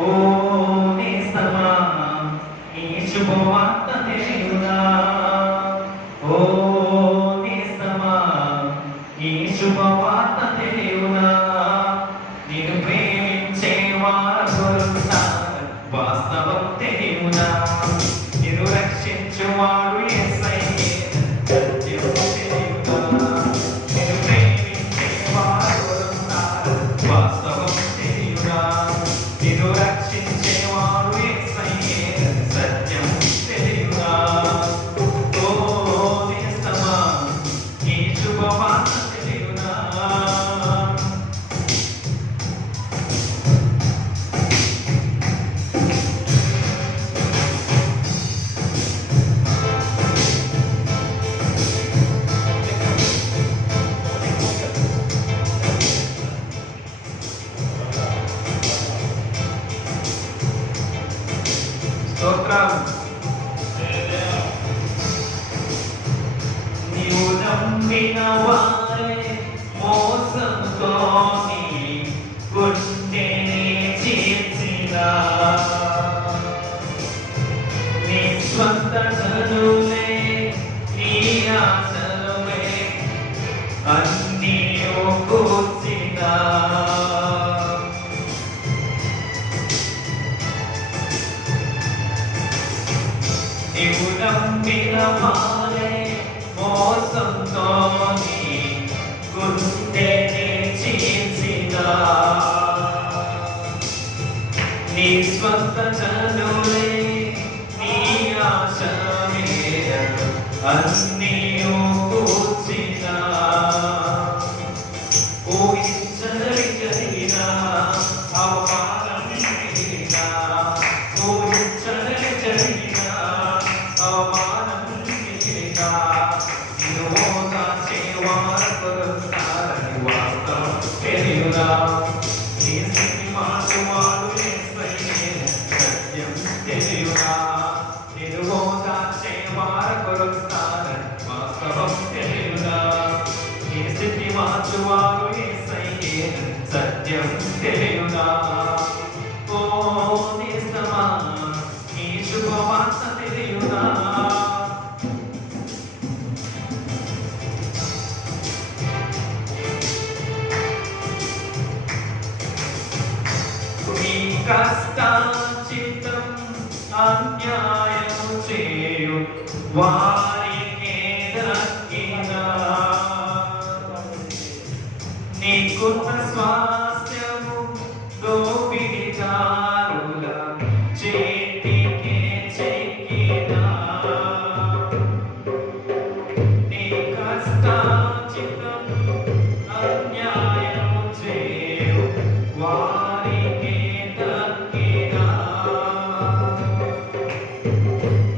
ఓ నేస్తమా ఈ శుభవార్త తెలియునా, ఓ నేస్తమా ఈ శుభవార్త తెలియునా, నిన్ను ప్రేమించే వారు వాస్తవం తెలియునా, నిన్ను రక్షించువాడు యేసయ్యే సత్యం తెలియునా, నిన్ను ప్రేమించే వారు వాస్తవం తెలియునా, నిన్ను రక్షించేవాడు యేసయ్యే సత్యం తెలియునా. ఓ నేస్తమా ఈ శుభవార్త తెలియునా. స్తోత్రం. నీవు నమ్మిన వారే మోసంతో నీ గుండెని చీల్చినా, నీ స్వంత జనులే నీ ఆశలమే అన్నీ కూర్చినా, నీవు నమ్మిన వారే మోసంతో నీ గుండెని చీల్చినా, నీ స్వంత జనులే నీ ఆశ మీద అన్నీ కూర్చినా, ఊహించగలిగినా అవమానం మిగిలినా, ఊహించగలిగినా అవమానం మిగిలినా, నిన్ను ఓదార్చేవారు కొరతారని వాస్తవం తెలియునా, నీ స్థితి మార్చువాడు యేసయ్యే సత్యం తెలియునా, నిన్ను ఓదార్చేవారు కొరతారని వాస్తవం తెలియునా, నీ స్థితి మార్చువాడు యేసయ్యే సత్యం తెలియునా. ఓ నేస్తమా ఈ శుభవార్త తెలియునా. నీ కష్టార్జితం అన్యాయము చేయు వారికే దక్కినా, నీకున్న స్వాస్థ్యము దోపిడిదారుల చేతికే చెక్కినా, నీ కష్టార్జితం అన్యాయము చేయు వారికే దక్కినా,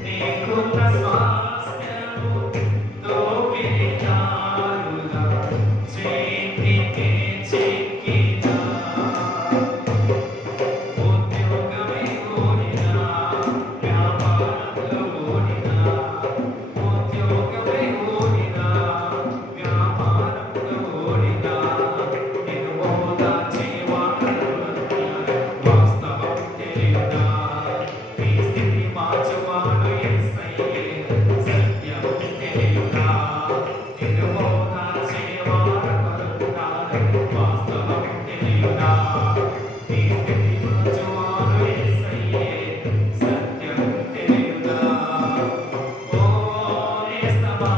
నీకున్న స్వాస్థ్యము దోపిడిదారుల చేతికే చెక్కినా, ఉద్యోగమే ఓడినా వ్యాపారంలో ఓడినా, ఉద్యోగమే ఓడినా వ్యాపారంలో ఓడినా, నిన్ను ఓదార్చేవాడు వాస్తవం తెలియునా, నీ స్థితి మార్చువాడు యేసయ్యే సత్యం తెలియునా, నిన్ను ఓదార్చేవాడు వాస్తవం తెలియునా, నీ స్థితి మార్చువాడు యేసయ్యే సత్యం తెలియునా. ఓ నేస్తమా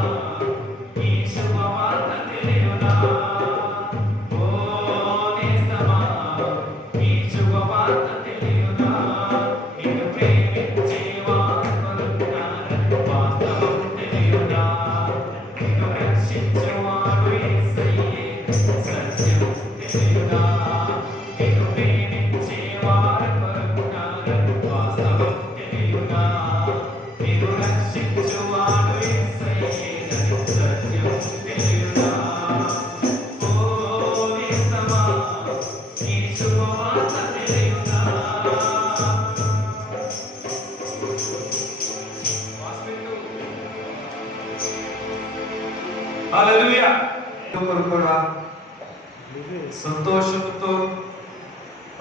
ఈ శుభవార్త తెలియునా, ఓ నేస్తమా ఈ శుభవార్త తెలియునా, నిన్ను ప్రేమించేవారు కొరతారని వాస్తవం తెలియునా, నిన్ను రక్షించువాడు యేసయ్యే సత్యం తెలియునా, నిన్ను ప్రేమించేవారు కొరతారని వాస్తవం తెలియునా, నిన్ను రక్షించువాడు యేసయ్యే సత్యం తెలియునా. ఓ నేస్తమా ఈ శుభవార్త తెలియునా. హల్లెలూయా. సంతోషంతో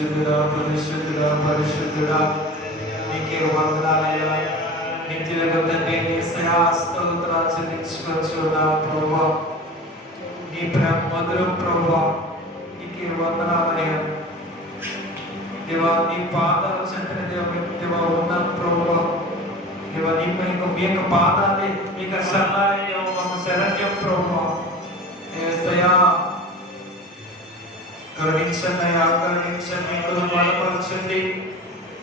పరిశుద్ధుడా పరిశుద్ధుడా పరిశుద్ధుడా నీకే వందనాలయ్యా. నిత్యులకు తండ్రి యేసయ్యా స్తోత్రాలు చెల్లించుకొచ్చున్నాం ప్రభువా. నీ ప్రేమ మధురం ప్రభువా, నీకే వందనాలయ్యా. దేవా నీ పాదాలు చెందిన దేవా ఉన్నాం ప్రభువా. దేవా నీ మీ యొక్క పాదాలే మీకు సహాయం మాకు శరణ్యం ప్రభువా. యేసయ్యా కరుణించండి అయ్యా, కరుణించండి, ఇంకొక బలపరచండి,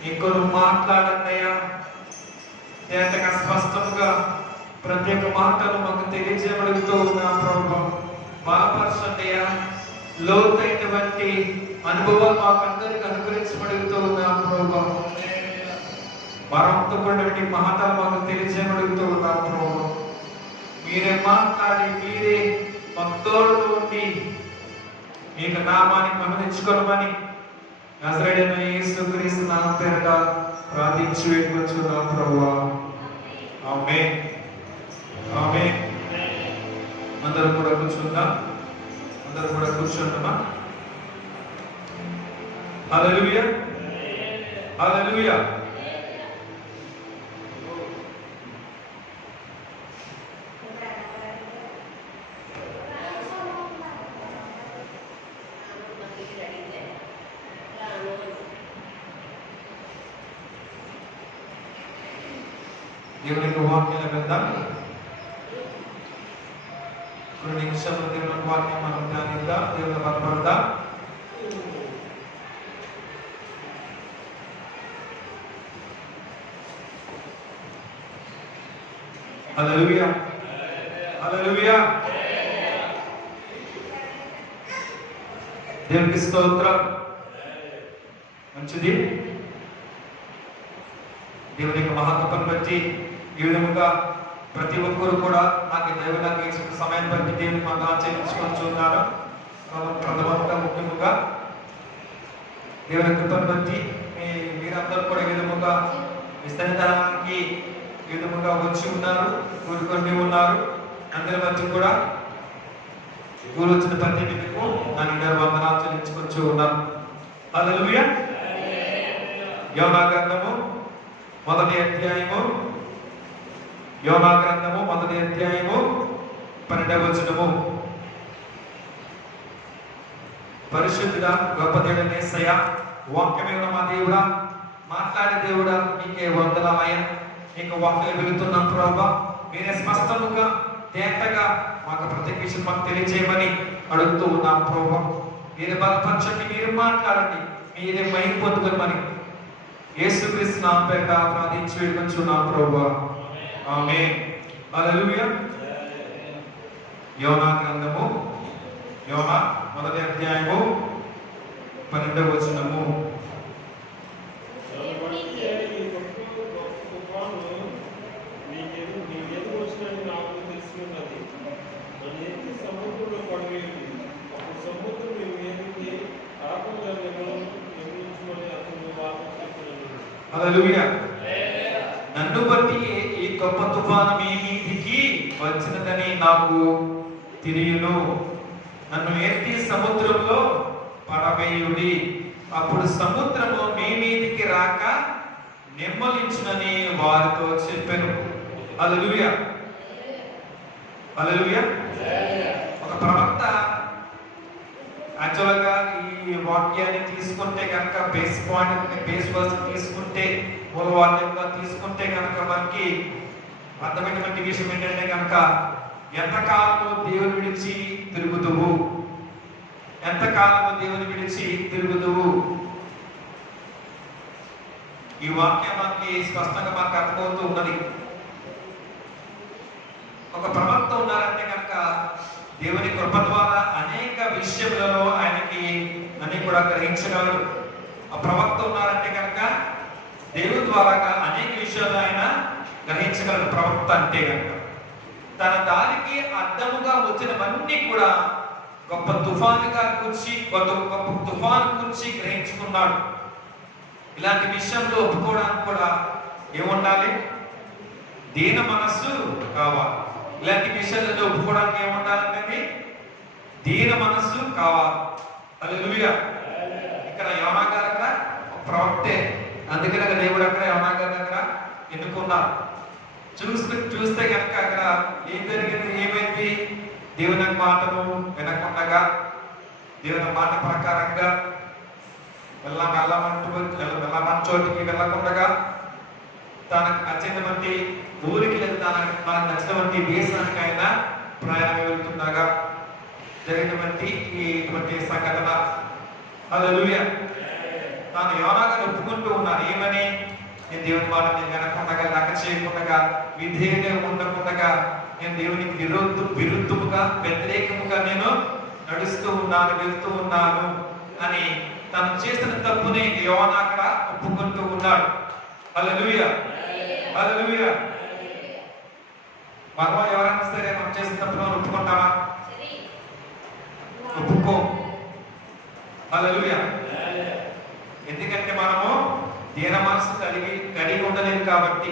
ఇంకొక మాట్లాడండి అయ్యా. ఎంతగా స్పష్టంగా ప్రతి ఒక్క మాటలు మాకు తెలియజేయబడుతూ ఉన్నాం ప్రభువా. బలపరచండి అయ్యా. లోతైనటువంటి అనుభవాలు మాకు అందరికి అనుగ్రహించబడుతూ ఉన్నాం ప్రభువా. వరంతో కూడినటువంటి మాటలు మాకు తెలియజేయబడుతూ ఉన్నాం ప్రభువా. మీరే మాట్లాడి మీరే మాకు తోడు ఉండి మీకు నామాన్ని మహిమించుకోమని నజరేయుడైన యేసుక్రీస్తు నామమున పేరిట ప్రార్థించి వేడుకొంచున్నాం ప్రభువా. ఆమేన్ ఆమేన్. అందరూ కూడా కూర్చుందాం. అందరూ కూడా కూర్చుందామా? హల్లెలూయా హల్లెలూయా. దేవుని వాక్యాన్ని విందాం. కొన్ని నిమిషాలు దేవుని వాక్యం మనం ధ్యానిద్దాం, దేవుని బలపడదాం. హల్లెలూయా హల్లెలూయా. దేవునికి స్తోత్రం. మంచిది. దేవుని యొక్క మహత్వం బట్టి ఈ విధముగా ప్రతి ఒక్కరు కూడా నాకు దేవుడు నాకు ఇచ్చిన సమయం బట్టి దేవుని మాకు ఆచరించుకుంటున్నారు. ప్రథమంగా ముఖ్యముగా దేవుని కృపను బట్టి మీరందరూ కూడా ఈ విధముగా విస్తరించడానికి ఈ విధముగా వచ్చి ఉన్నారు, కూడుకొని ఉన్నారు. అందరి బట్టి కూడా ఊరు వచ్చిన ప్రతి మీకు నా నిండు వందనాలు చెల్లించుకొచ్చి ఉన్నాను. హల్లెలూయా. యోనా గ్రంథము మొదటి అధ్యాయము, యోనా గ్రంథము మొదటి అధ్యాయము 12వ వచనము. పరిశుద్ధుడా గొప్ప దేవుడైన యేసయ్యా, వాక్యమే ఉన్న మా దేవుడా, మాట్లాడే దేవుడా నీకే వందనాలయ్యా. నీకు వాక్యాలు వెళుతున్నాం ప్రభువా. మీరే స్పష్టముగా తేటగా మాకు ప్రతి విషయం మాకు తెలియజేయమని అడుగుతూ ఉన్నాం ప్రభువా. మీరే బలపరచండి, మీరు మాట్లాడండి, మీరే మహిమ పొందుకోమని యేసుక్రీస్తు నామమున పేరిట ప్రార్థించి వేడుకొంచున్నాం ప్రభువా. ఆమేన్ హల్లెలూయా. యోనా గ్రంథము, యోనా మొదటి అధ్యాయము 12వ వచనము. హల్లెలూయా. నన్ను బట్టి ఈ గొప్ప తుఫాను మీ మీదికి వచ్చినదని నాకు తెలియను. నన్ను ఎత్తి సముద్రంలో పడవేయుడి, అప్పుడు సముద్రము మీ మీదికి రాక నెమ్మలించునని వారితో చెప్పాను. హల్లెలూయా హల్లెలూయా. ఒక ప్రవక్త యాక్చువల్గా ఈ వాక్యాన్ని తీసుకుంటే కనుక బేస్ పాయింట్, బేస్ వర్స్ తీసుకుంటే, మూల వాక్యంగా తీసుకుంటే కనుక మనకి అర్థమైనటువంటి విషయం ఏంటంటే కనుక ఎంతకాలము దేవుని విడిచి తిరుగుదువు, ఎంతకాలము దేవుని విడిచి తిరుగుదువు. ఈ వాక్యం మనకి స్పష్టంగా మనకు అర్థమవుతూ ఉన్నది. ఒక ప్రవక్త ఉన్నారంటే కనుక దేవుని కృప ద్వారా అనేక విషయములలో ఆయనకి అన్ని కూడా గ్రహించగలరు. ఆ ప్రవక్త ఉన్నారంటే కనుక దేవుని ద్వారా అనేక విషయాలు ఆయన గ్రహించగలరు. ప్రవక్త అంటే కనుక తన దారికి అడ్డముగా వచ్చినవన్నీ కూడా గొప్ప తుఫానుగా కూర్చి, గొప్ప తుఫాను కూర్చి గ్రహించుకున్నాడు. ఇలాంటి విషయంలో ఒప్పుకోవడానికి కూడా ఏముండాలి? దీన మనస్సు కావాలి. ఇలాంటి విషయాలలో ఒప్పుకోవడానికి ఏముండాలంటే దీన మనస్సు కావాలి. హల్లెలూయా. ఇక్కడ యోనా గారు అక్కడ ప్రవక్తే, అందుకని దేవుడు అక్కడ యోనా గారి దగ్గర ఎన్నుకున్నారు. చూస్తే కనుక అక్కడ ఏం జరిగింది, ఏమైంది? దేవుని మాటను వినకుండగా, దేవుని మాట ప్రకారంగా వెళ్ళమని చోటికి వెళ్ళకుండగా, తనకు నచ్చినటువంటి ఊరికి లేదు తనకు నచ్చినటువంటి దేశానికి ఆయన ప్రయాణం వెళ్తుండగా జరిగినటువంటి ఇటువంటి సంఘటన. హల్లెలూయా. తాను యోనాగా ఒప్పుకుంటూ ఉన్నారు. ఏమని? నేను దేవుని మాట నేను వినకుండగా, లెక్క చేయకుండగా, విధేయుగా ఉండకుండగా, నేను దేవునికి విరుద్ధముగా వ్యతిరేకముగా నేను నడుస్తూ ఉన్నాను, వెళ్తూ ఉన్నాను అని తను చేసిన తప్పుని యోనా అక్కడ ఒప్పుకుంటూ ఉన్నాడు. హల్లెలూయా, హల్లెలూయా. మనం ఎవరైనా సరే మనం చేసిన తప్పును ఒప్పుకుంటామా? ఒప్పుకో. హల్లెలూయా. ఎందుకంటే మనము దీన మనసు కలిగి ఉండలేదు కాబట్టి,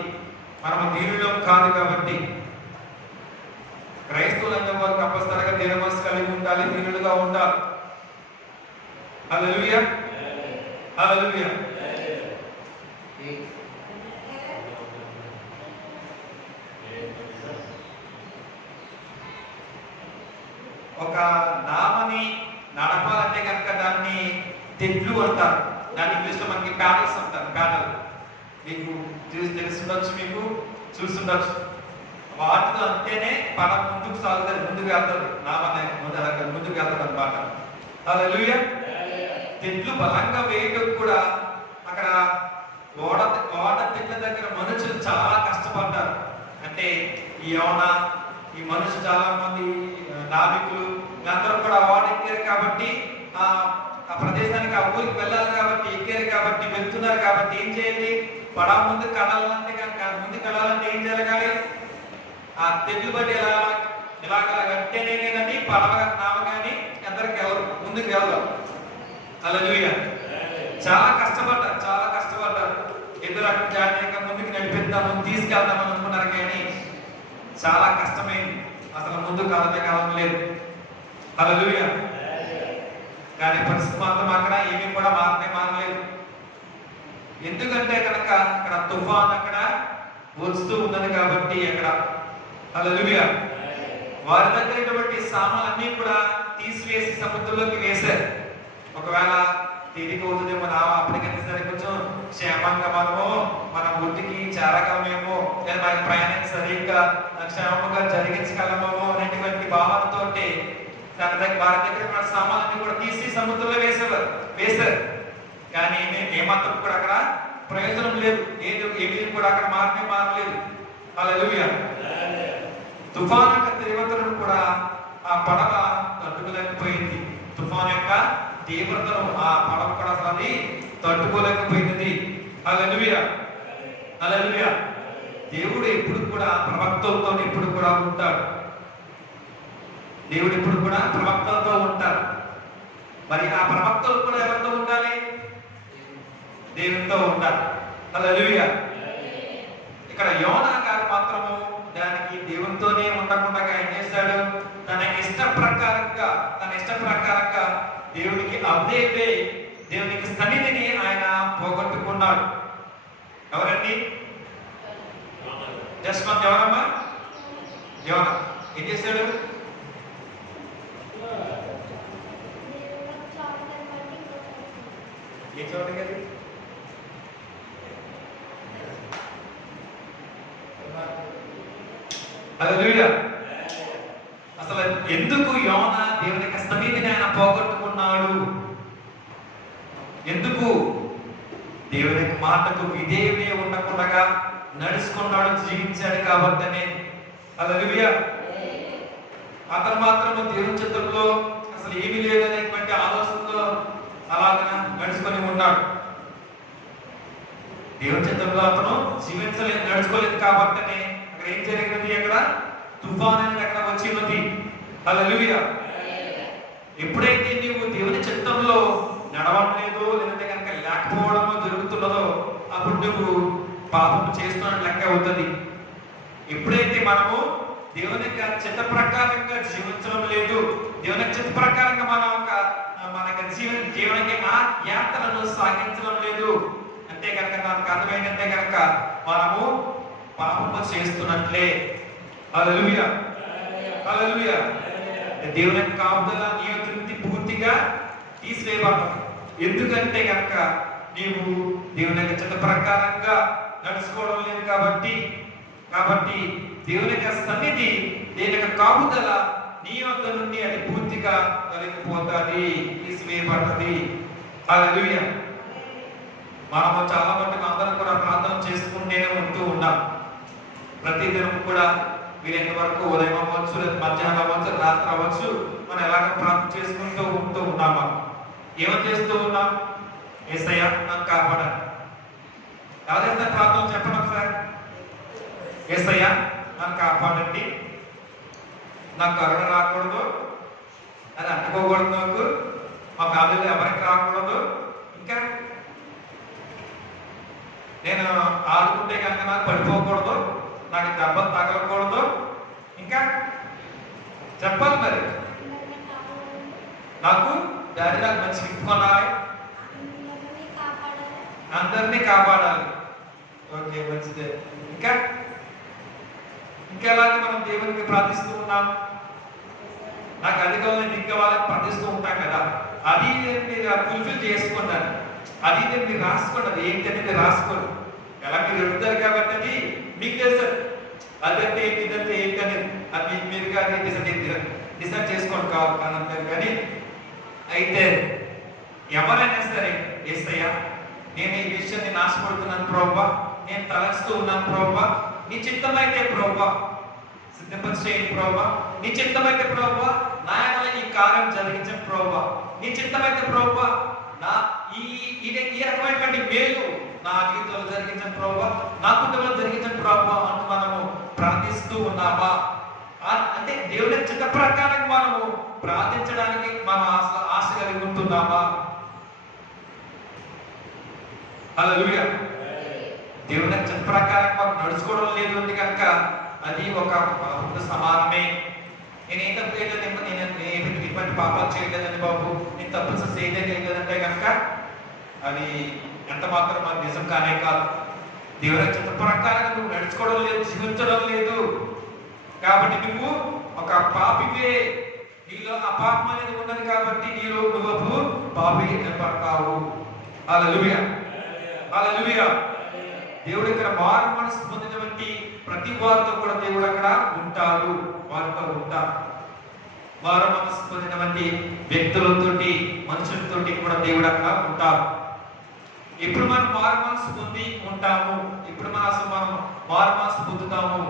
మనము దీనులం కాదు కాబట్టి. క్రైస్తవులు అనే వారు కంపల్సరిగా దీన మనసు కలిగి ఉండాలి, దీనులుగా ఉండాలి. హల్లెలూయా, హల్లెలూయా. ఒక నామని నడపాలంటే కనుక దాన్ని తెడ్లు అంటారు. దాన్ని ఇంగ్లీష్ లో మనకి ప్యాడల్స్ అంటారు. ప్యాడల్ మీకు తెలుసుండొచ్చు, మీకు చూస్తుండొచ్చు. వాటితో అంటేనే పడవ ముందుకు సాగుతుంది, ముందుకు వెళ్తుంది. నామని ముందుకు వెళ్తుంది అనమాట. హల్లెలూయా. తెడ్లు బలంగా వేయడం కూడా అక్కడ ఓడ తెడ్ల దగ్గర మనుషులు చాలా కష్టపడ్డారు. అంటే ఈ మనుషులు చాలా మంది నావికులు అందరూ కూడా ఓడ ఎక్కారు కాబట్టి, ఆ ప్రదేశానికి ఆ ఊరికి వెళ్ళాలి కాబట్టి, ఎక్కారు కాబట్టి, వెళ్తున్నారు కాబట్టి ఏం చేయాలి? పడవ ముందుకు కడాలంటే ఏం జరగాలి? ఆ తెడ్లు బట్టి ఇలాగ కట్టేనే కానీ పడవ నావ కానీ అందరికి ముందుకు వెళ్దాం. హల్లెలూయా. చాలా కష్టపడ్డారు. ఎదురు అటు జాతీయంగా ముందుకు నడిపిద్దాము, తీసుకెళ్దాం అనుకున్నారు కానీ చాలా కష్టమైంది. అసలు ముందు కాలం లేదు. హల్లెలూయా. కానీ పరిస్థితి మాత్రం అక్కడ ఏమీ కూడా మారలేదు. ఎందుకంటే కనుక అక్కడ తుఫాన్ అక్కడ వస్తూ ఉన్నది కాబట్టి అక్కడ. హల్లెలూయా. వారి దగ్గర సామాన్లన్నీ కూడా తీసివేసి సముద్రంలోకి వేశారు. ఒకవేళ తిరిగి అవుతుందేమో నావ అప్పటికైనా సరే కొంచెం క్షేమంగా మన ఒడ్డుకి చేరగలమేమో, లేదా మన ప్రయాణాన్ని సరిగ్గా క్షేమంగా జరిగించగలమేమో అనేటువంటి భావనతో వారి దగ్గర మన సామాన్లన్నీ కూడా తీసి సముద్రంలో వేశారు. కానీ ఏమాత్రం కూడా అక్కడ ప్రయోజనం లేదు. ఏమీ కూడా అక్కడ మారలేదు. హల్లెలూయా. తుఫాన్ యొక్క తీవ్రతను కూడా ఆ పడవ తట్టుకోలేకపోయింది. తుఫాన్ యొక్క తీవ్రతను ఆ పడవ కూడా అసలు తట్టుకోలేకపోయింది. హల్లెలూయా, హల్లెలూయా. దేవుడు ఎప్పుడు కూడా ప్రవక్తలతో ఎప్పుడు కూడా ఉంటాడు. దేవుడు ఎప్పుడు కూడా ప్రవక్తలతో ఉంటాడు. మరి ఆ ప్రవక్తలు కూడా ఎవరితో ఉండాలి? దేవునితో ఉండాలి. హల్లెలూయా. ఇక్కడ యోనా గారు మాత్రము దానికి దేవునితోనే ఉండకుండా ఏం చేశాడు? తన ఇష్ట ప్రకారంగా దేవునికి అవ్వేవే దేవునికి సన్నిధిని ఆయన పోగొట్టుకున్నాడు. ఎవరండి? జస్వంత్ ఎవరమ్మా? యోనా ఏం చేశాడు? ఏ చోట కదా హల్లెలూయా. అసలు ఎందుకు యోనా దేవుని యొక్క సన్నిధిని ఆయన పోగొట్టుకున్నాడు? ఎందుకు? దేవుని యొక్క మాటకు విధేయుడే ఉండకుండా నడుచుకున్నాడు, జీవించాడు కాబట్టనే. హల్లెలూయా. అతను మాత్రం దేవుని చిత్తంలో అసలు ఏమీ లేదనేటువంటి ఆలోచనతో అలాగా నడుచుకొని ఉన్నాడు. దేవుని చిత్తంలో అతను నడుచుకోలేదు కాబట్టనే అక్కడ ఏం జరిగినది? అక్కడ తుఫాన్ అనేది అక్కడ వచ్చినది. హల్లెలూయా. ఎప్పుడైతే నీవు దేవుని చిత్తంలో నడవట్లేదో, లేదంటే కనుక లేకపోవడమో జరుగుతున్నదో, అప్పుడు నువ్వు పాపం చేస్తున్నట్టు లెక్క అవుతుంది. ఎప్పుడైతే మనము దేవుని యొక్క చిత్త ప్రకారంగా జీవించడం లేదు, దేవుని చిత్త ప్రకారంగా మనం ఒక మనకి జీవనకి ఆ యాత్రను సాగించడం లేదు అంటే కనుక నాకు అర్థమైందంటే కనుక మనము పాపము చేస్తున్నట్లే. హల్లెలూయా, హల్లెలూయా. దేవుని యొక్క కాపుదల నీ యొక్క నుండి పూర్తిగా తీసివేయబడతాం. ఎందుకంటే కనుక నీవు దేవుని యొక్క చిత్త ప్రకారంగా నడుచుకోవడం లేదు కాబట్టి దేవుని యొక్క సన్నిధి, దేవుని యొక్క కాపుదల నీ వద్ద నుండి అది పూర్తిగా తొలగిపోతుంది, తీసివేయబడుతుంది. హల్లెలూయా. మనము చాలా మటుకు అందరం కూడా ప్రార్థన చేసుకుంటూనే ఉంటూ ఉన్నాం. ప్రతిదినం కూడా వీలైనంత వరకు ఉదయం అవ్వచ్చు, లేదా మధ్యాహ్నం అవ్వచ్చు, రాత్రి అవ్వచ్చు, మనం ఎలాగ ప్రార్థన ఉంటూ ఉన్నామా? ఏమని చేస్తూ ఉన్నాం? యేసయ్యా నన్ను కాపాడాలి. ఎవరైతే ప్రార్థన చెప్పండి ఒకసారి. యేసయ్యా నన్ను కాపాడండి, నాకు కరుణ రాకూడదు, అది అంటుకోకూడదు, నాకు మా ఫ్యామిలీలో ఎవరికి రాకూడదు, ఇంకా నేను ఆడుకుంటే కనుక నాకు పడిపోకూడదు, నాకు దెబ్బలు తగలకూడదు, ఇంకా చెప్పాలి మరి. నాకు డాడీ నాకు మంచి గిఫ్ట్ కొనాలి, అందరినీ కాపాడాలి. ఓకే, మంచిదే. ఇంకెలాగే మనం దేవునికి ప్రార్థిస్తూ ఉన్నాం. నాకు అది కావాలని ఇంకా వాళ్ళకి ప్రార్థిస్తూ ఉంటాం కదా. అది మీరు ఫుల్ఫిల్ చేసుకున్నాను, అది మీరు రాసుకోండి. అది ఏంటనేది రాసుకోండి. ఎలా మీరు ఎడుతారు కాబట్టి అది మీకు తెలుసు. అదంటే ఏంటి, ఇదంటే ఏంటనేది అది మీరు కానీ డిసైడ్ చేసుకోండి కావాలి. కానీ అయితే ఎవరైనా సరే యేసయ్యా నేను ఈ విషయాన్ని నాశపడుతున్నాను ప్రభువా, నేను తలస్తూ ఉన్నాను ప్రభువా, నీ చిత్తమైతే ప్రభువా సిద్ధపరిచేయండి ప్రభువా, నీ చిత్తమైతే ప్రభువా నా వల్ల ఈ కార్యం జరిగించండి ప్రభువా, నీ చిత్తమైతే ప్రభువా నా ఈ రకమైనటువంటి మేలు నా జీవితంలో జరిగించండి ప్రభువా, నా కుటుంబంలో జరిగించండి ప్రభువా అంటూ మనము ప్రార్థిస్తూ ఉన్నామా? అంటే దేవుని చిత్త ప్రకారం మనము ప్రార్థించడానికి మనం ఆశ కలిగి ఉంటున్నామా? హల్లెలూయా. దేవుని చిత్త ప్రకారం మనం నడుచుకోవడం లేదు అంటే కనుక అది ఒక పాపంతో సమానమే. నేనేం తప్పు చేయలేదు, నేను ఇటువంటి పాపాలు చేయలేదండి బాబు, నేను తప్పు చేయలేదంటే కనుక అది ఎంత మాత్రం మన నిజం కానే కాదు. దేవుని చిత్త ప్రకారం నువ్వు నడుచుకోవడం లేదు, జీవించడం లేదు కాబట్టి నువ్వు ఒక పాపివే. నీలో ఆ పాపం అనేది ఉన్నది కాబట్టి నీలో నువ్వు పాపి ఏర్పడతావు. హల్లెలూయా, హల్లెలూయా. దేవుడు ఇక్కడ మారు మనసు పొందినటువంటి ప్రతి వారితో కూడా దేవుడు అక్కడ ఉంటాడు, వారితో ఉంటారు. మారు మనసు పొందినటువంటి వ్యక్తులతోటి మనుషులతోటి కూడా దేవుడు అక్కడ ఉంటారు. ఇప్పుడు మనం మారు మనసు పొంది ఉంటాము, ఇప్పుడు మనం మారు మనసు పొందుతాము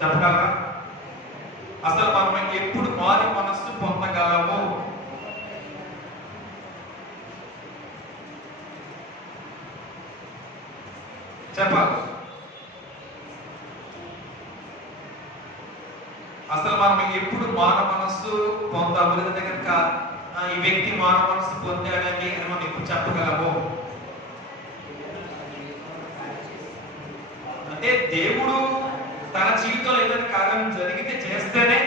చెప్పగలరా? అసలు మనం ఎప్పుడు మారు మనస్సు పొందగలము? చెప్పాలి. అసలు మనం ఎప్పుడు మాన మనస్సు పొందాము? లేదంటే కనుక ఈ వ్యక్తి మాన మనస్సు పొందాడని మనం ఎప్పుడు చెప్పగలము? అంటే దేవుడు తన జీవితంలో ఏదైనా కార్యం జరిగితే చేస్తేనే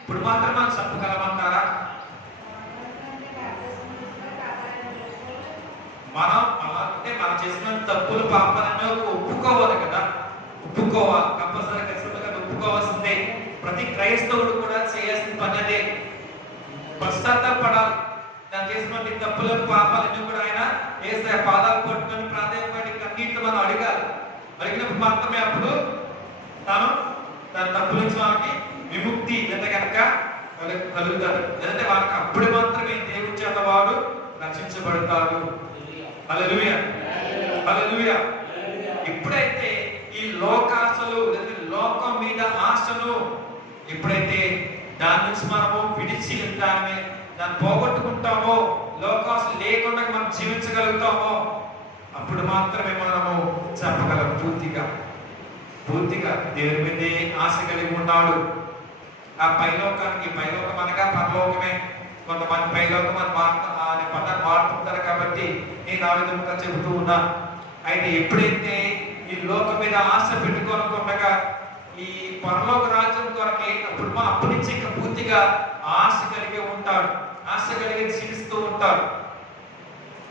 ఇప్పుడు మాత్రం మనం చెప్పగలమంటారా? మనం అంటే మనం చేసిన తప్పులు పాపాలను ఒప్పుకోవాలి కదా, ఒప్పుకోవాలి కంపల్సరీ, ఖచ్చితంగా ఒప్పుకోవాల్సిందే. ప్రతి క్రైస్తవుడు కూడా చేయాల్సిన పని అదే, పశ్చాత్తాపడాలి. తను చేసినటువంటి తప్పులను పాపాలన్నీ కూడా ఆయన యేసయ్య పాదాలు పట్టుకొని ప్రాధాన్యపడి కన్నీటితో మనం అడగాలి. అడిగినప్పుడు మాత్రమే అప్పుడు తన తప్పుల నుంచి వాళ్ళకి విముక్తి ఎంత కనుక కలుగుతాడు. లేదంటే వాళ్ళకి అప్పుడు మాత్రమే దేవుడి చేత వాడు రక్షించబడతాడు. హల్లెలూయా, హల్లెలూయా. ఎప్పుడైతే ఈ లోకాశలు లోకం మీద ఆశను ఎప్పుడైతే దాని నుంచి మనము విడిచి దాన్ని పోగొట్టుకుంటామో, లోకాశలు లేకుండా మనం జీవించగలుగుతామో అప్పుడు మాత్రమే మనము చెప్పగలం పూర్తిగా దేవుని మీదే ఆశ కలిగి ఉన్నాడు. ఆ పైలోకం అనగా పరలోకమే. కొంతమంది పైలోకం అని మాట్లాడుతుంటారు కాబట్టి నేను ఆ విధంగా చెబుతూ ఉన్నా. అయితే ఎప్పుడైతే ఈ లోకం మీద ఆశ పెట్టుకోనుకుండగా ఈ పరలోక రాజ్యం కొరకే అప్పుడు నుంచి ఇంకా పూర్తిగా ఆశ కలిగి ఉంటాడు. ఆశ కలిగి జీవిస్తూ ఉంటారు.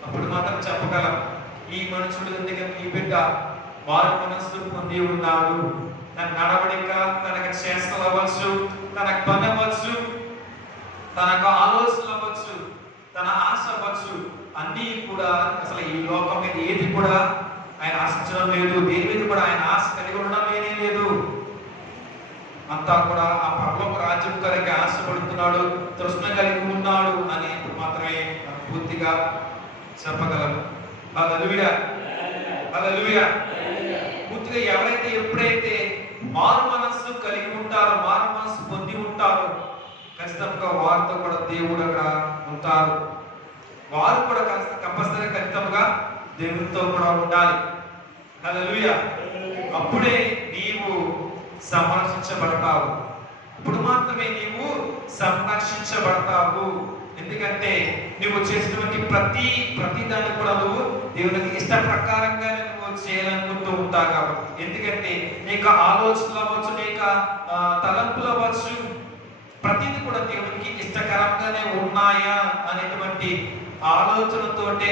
అప్పుడు మాత్రం చెప్పగలం, ఈ మనుషుడు ఎందుకు ఈ బిడ్డ వారి మనస్సు పొంది ఉన్నాడు. తన నడవడిక, తనకు చేష్టలు అవ్వచ్చు, తనకు పని అవ్వచ్చు, తనకు ఆలోచనలు అవ్వచ్చు, తన ఆశ అవ్వచ్చు, అన్నీ కూడా అసలు ఈ లోకం మీద ఏది కూడా ఆయన ఆశించడం లేదు. దేని మీద కూడా ఆయన ఆశ కలిగి ఉండడం ఏమీ లేదు. అంతా కూడా ఆ పరలోక రాజ్యం కొరకు ఆశపడుతున్నాడు, తృష్ణ కలిగి ఉన్నాడు అని మాత్రమే పూర్తిగా చెప్పగలరు. హల్లెలూయా, హల్లెలూయా. పూర్తిగా ఎవరైతే ఎప్పుడైతే మారు మనస్సు కలిగి ఉంటారో, మారు మనస్సు పొంది ఉంటారో, ఖచ్చితంగా వారితో కూడా దేవుడు అక్కడ ఉంటారు. వారు కూడా కంపల్సరీ ఖచ్చితంగా దేవునితో కూడా ఉండాలి. హల్లెలూయా. అప్పుడే నీవు సంరక్షించబడతావు. ఇప్పుడు మాత్రమే నీవు సంరక్షించబడతావు. ఎందుకంటే నువ్వు చేసినటువంటి ప్రతి దాన్ని కూడా నువ్వు దేవునికి ఇష్ట ప్రకారంగా నువ్వు చేయాలనుకుంటూ ఉంటావు కాబట్టి. ఎందుకంటే నీకు ఆలోచనలు అవ్వచ్చు, నీకు తలంపులు అవ్వచ్చు, ప్రతిదీ కూడా దేవునికి ఇష్టకరంగానే ఉన్నాయా అనేటువంటి ఆలోచనతోటే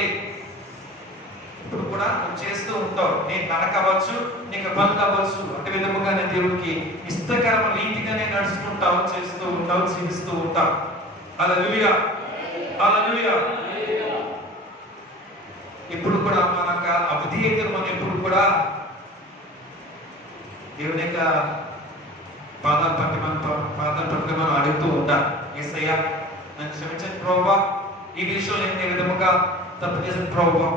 ఇప్పుడు కూడా నువ్వు చేస్తూ ఉంటావు. నీకు నడక అవ్వచ్చు, నీకు పనులు అవ్వచ్చు, అటు విధముగానే దేవుడికి ఇష్టకరమ రీతిగానే నడుచుకుంటావు, చేస్తూ ఉంటావు, జీవిస్తూ ఉంటావు. హల్లెలూయా, హల్లెలూయా. ఇప్పుడు కూడా మనక అవిధేయతను మనం ఎప్పుడు కూడా దేవుని యొక్క పాదాలు పట్టి మనం అడుగుతూ ఉంటాం. యేసయ్యా నన్ను క్షమించండి ప్రభువా, ఈ విషయంలో నేను ఏ విధముగా తప్పు చేసిన ప్రభువా,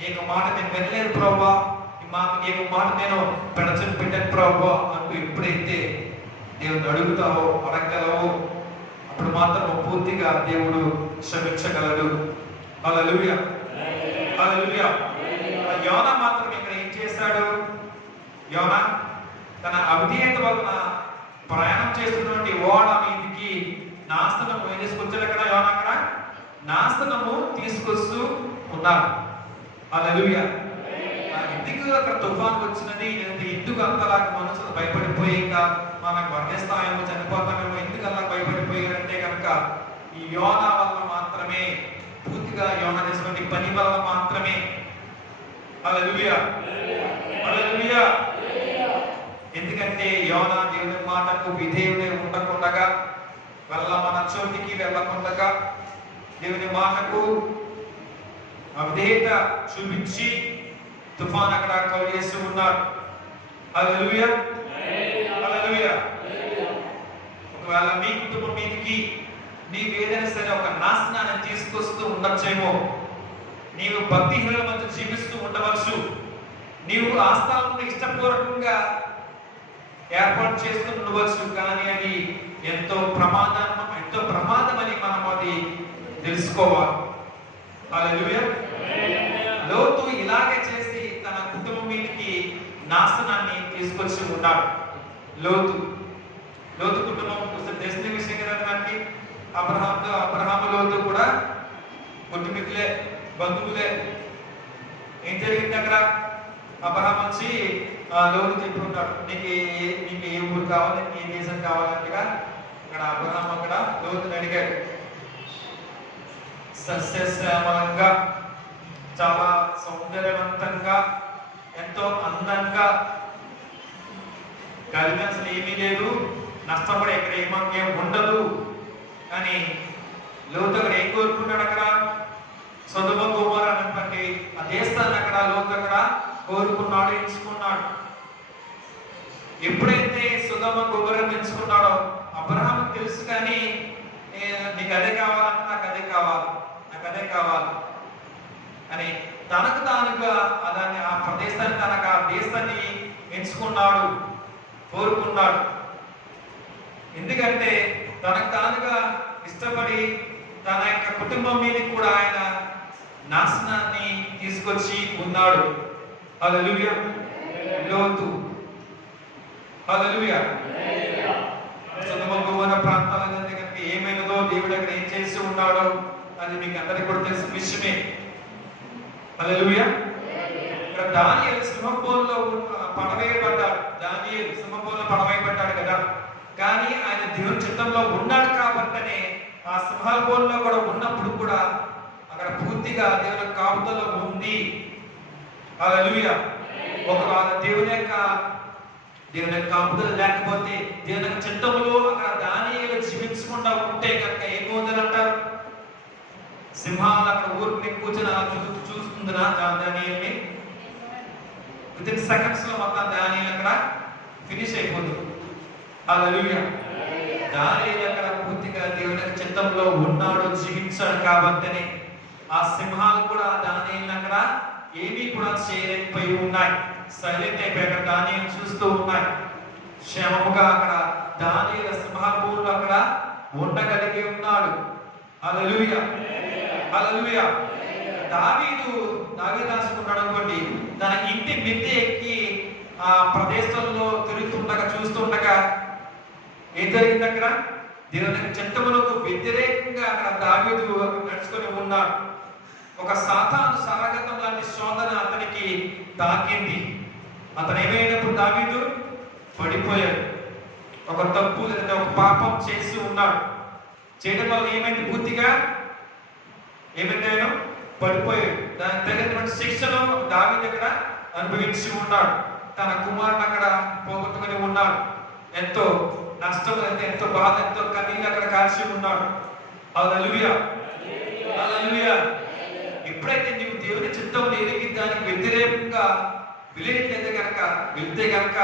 ఈ యొక్క మాట నేను వినలేదు ప్రభువా, ఈ యొక్క మాట నేను పెడచని పెట్టాను ప్రభువా అంటూ ఎప్పుడైతే దేవుని అడుగుతావో, అడగలవో, అప్పుడు మాత్రం పూర్తిగా దేవుడు క్షమించగలడు. హల్లెలూయా, హల్లెలూయా. యోనా మాత్రం ఇక్కడ ఏం చేశాడు? యోనా తన అవిధేయత వలన ప్రయాణం చేస్తున్నటువంటి ఓడ మీదికి నాశనము ఏం తీసుకొచ్చాడు? అక్కడ యోనా అక్కడ నాశనము తీసుకొస్తూ ఉన్నాడు. హల్లెలూయా. ఎందుకు అక్కడ తుఫాను వచ్చినది, ఎందుకు అంతలాగా మనసులు భయపడిపోయి ఇంకా మనకు వర్ణిస్తామేమో, చనిపోతామేమో, ఎందుకు అలా భయపడిపోయారంటే కనుక ఈ యోనా వల్ల మాత్రమే, పూర్తిగా యోనా చేసినటువంటి పని వల్ల మాత్రమే. హల్లెలూయా, హల్లెలూయా. ఎందుకంటే యోనా దేవుని మాటకు విధేయుడే ఉండకుండగా, మన చోటికి వెళ్ళకుండగా దేవుని మాటకు అవిధేయత చూపించి తుఫాన్ అక్కడ కౌలిస్తూ ఉన్నాడు. హల్లెలూయా, హల్లెలూయా. ఒకవేళ మీ కుటుంబం మీదకి నీవు ఏదైనా సరే ఒక నాశనాన్ని తీసుకొస్తూ ఉండొచ్చేమో, నీవు భక్తిహీనుల మధ్య జీవిస్తూ ఉండవచ్చు, నీవు ఆ స్థానంలో ఇష్టపూర్వకంగా ఏర్పాటు చేస్తూ ఉండవచ్చు, కానీ అది ఎంతో ప్రమాదమని మనం అది తెలుసుకోవాలి. హల్లెలూయా. లోతు ఇలాగే చేసి తన కుటుంబం మీదకి నాశనాన్ని తీసుకొచ్చి ఉన్నాడు. లోతు కుటుంబం తెలిసిన విషయం కదా మనకి. అబ్రహాము లోతు కూడా కుటుంబీకులే, బంధువులే. ఏం జరిగింది అక్కడ? అబ్రహాం వచ్చి లోతు చెప్పుకుంటాడు, నీకు ఏ ఊరు కావాలి, నీకు ఏ దేశం కావాలంటగా అక్కడ అబ్రహాం అక్కడ లోతుని అడిగాడు. సస్యశ్యామలంగా, చాలా సౌందర్యవంతంగా, ఎంతో అందంగా, కలిగి అసలు ఏమీ లేదు, నష్టం కూడా ఇక్కడ ఏం ఉండదు. కానీ లోతు అక్కడ ఏం కోరుకున్నాడు? అక్కడ సొదొమ గొమొర్రా అనేటువంటి ఆ దేశాన్ని అక్కడ లోతు అక్కడ కోరుకున్నాడు, ఎంచుకున్నాడు. ఎప్పుడైతే సొదొమ గొమొర్రా ఎంచుకున్నాడో అబ్రహాముకు తెలుసు, కానీ నీకు అదే కావాలంటే నాకు అదే కావాలి అని తనకు తానుగా దాన్ని, ఆ ప్రదేశాన్ని, తనకు ఆ దేశాన్ని ఎంచుకున్నాడు, కోరుకున్నాడు. ఎందుకంటే తనకు తానుగా ఇష్టపడి తన యొక్క కుటుంబం మీద కూడా ఆయన నాశనాన్ని తీసుకొచ్చి ఉన్నాడు. హల్లెలూయా. లోతు, హల్లెలూయా. సొదొమ గొమొర్రా ప్రాంతాల ఏమైనదో, దేవుడు అక్కడ ఏం చేసి ఉన్నాడో అది మీకు అందరికీ కూడా తెలిసిన విషయమే. హల్లెలూయా. ఇక్కడ దానియేలు సింహంబోలో పడవేయబడ్డాడు. దానియేలు సింహంబోలో పడవేయబడ్డాడు కదా, కానీ ఆయన దేవుని చిత్తంలో ఉన్నాడు కాబట్టనే ఆ సింహాల బోన్లో కూడా ఉన్నప్పుడు కూడా అక్కడ పూర్తిగా దేవుని కాపుదల ఉంది. హల్లెలూయా. ఒకవేళ దేవుని యొక్క కాపుదల లేకపోతే, దేవుని యొక్క చిత్తములో అక్కడ దానియేలు జీవించకుండా ఉంటే కనుక ఏమవుతుందంటారు? సింహాలు అక్కడ ఊరికి కూర్చొని అలా చూస్తుందినా దానియేలుని? వితిన్ సెకండ్స్ లో మొత్తం దానియేలు అక్కడ ఫినిష్ అయిపోతుంది. హల్లెలూయా. దానియేలు అక్కడ పూర్తిగా దేవుని యొక్క చిత్తంలో ఉన్నాడు, జీవించాడు కాబట్టినే ఆ సింహాలు కూడా దానియేలుని అక్కడ ఏమీ కూడా చేయలేకపోయి ఉన్నాయి. సైలెంట్ అయిపోయాక దానియేలు చూస్తూ ఉన్నాయి. క్షేమముగా అక్కడ దానియేలు సింహభూమిలో అక్కడ ఉండగలిగి ఉన్నాడు. హల్లెలూయా. హల్లెలూయా. దావీదు రాసుకున్నాడు అనుకోండి, తన ఇంటి మిద్దె ఎక్కి ఆ ప్రదేశంలో తిరుగుతుండగా చూస్తుండగా ఏం జరిగింది? అక్కడ దేవుని చిత్తములకు వ్యతిరేకంగా అక్కడ దావీదు నడుచుకొని ఉన్నాడు. ఒక సాతాను సరాగతం లాంటి శోధన అతనికి తాకింది. అతను ఏమైనప్పుడు దావీదు పడిపోయాడు. ఒక తప్పు లేదా ఒక పాపం చేసి ఉన్నాడు. చేయడం వల్ల ఏమైంది? పూర్తిగా ఏమైంది? ఆయన పడిపోయాడు. దానికి తగినటువంటి శిక్షను దావీదు అక్కడ అనుభవించి ఉన్నాడు. తన కుమారుడు అక్కడ పోగొట్టుకుని ఉన్నాడు. ఎంతో నష్టం, ఎంతో బాధ, ఎంతో కన్నీళ్ళు అక్కడ కాల్చి ఉన్నాడు. హల్లెలూయా. హల్లెలూయా. ఎప్పుడైతే నీవు దేవుని చిత్తం ఎరిగి దానికి వ్యతిరేకంగా వెళ్తే గనక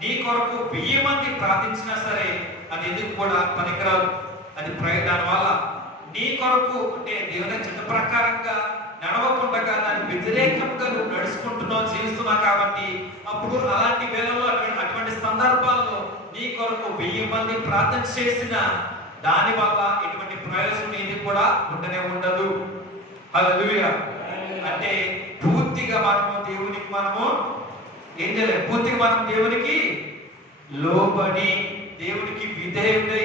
నీ కొరకు 1000 మంది ప్రార్థించినా సరే అది ఎందుకు కూడా పనికిరాదు. అది దాని వల్ల నీ కొరకు అంటే దేవుని చిత్త ప్రకారంగా నడవకుండా దానికి వ్యతిరేకంగా నువ్వు నడుచుకుంటున్నావు, జీవిస్తున్నావు కాబట్టి అప్పుడు అలాంటి వేళల్లో అటువంటి సందర్భాల్లో నీ కొరకు 1000 మంది ప్రార్థన చేసిన దాని వల్ల ఎటువంటి ప్రయోజనం ఏది కూడా ఉండదు. హల్లెలూయా. అంటే పూర్తిగా మనము దేవునికి ఏం చేయలేదు, పూర్తిగా మనం దేవునికి లోబడి, దేవునికి విధేయుడై,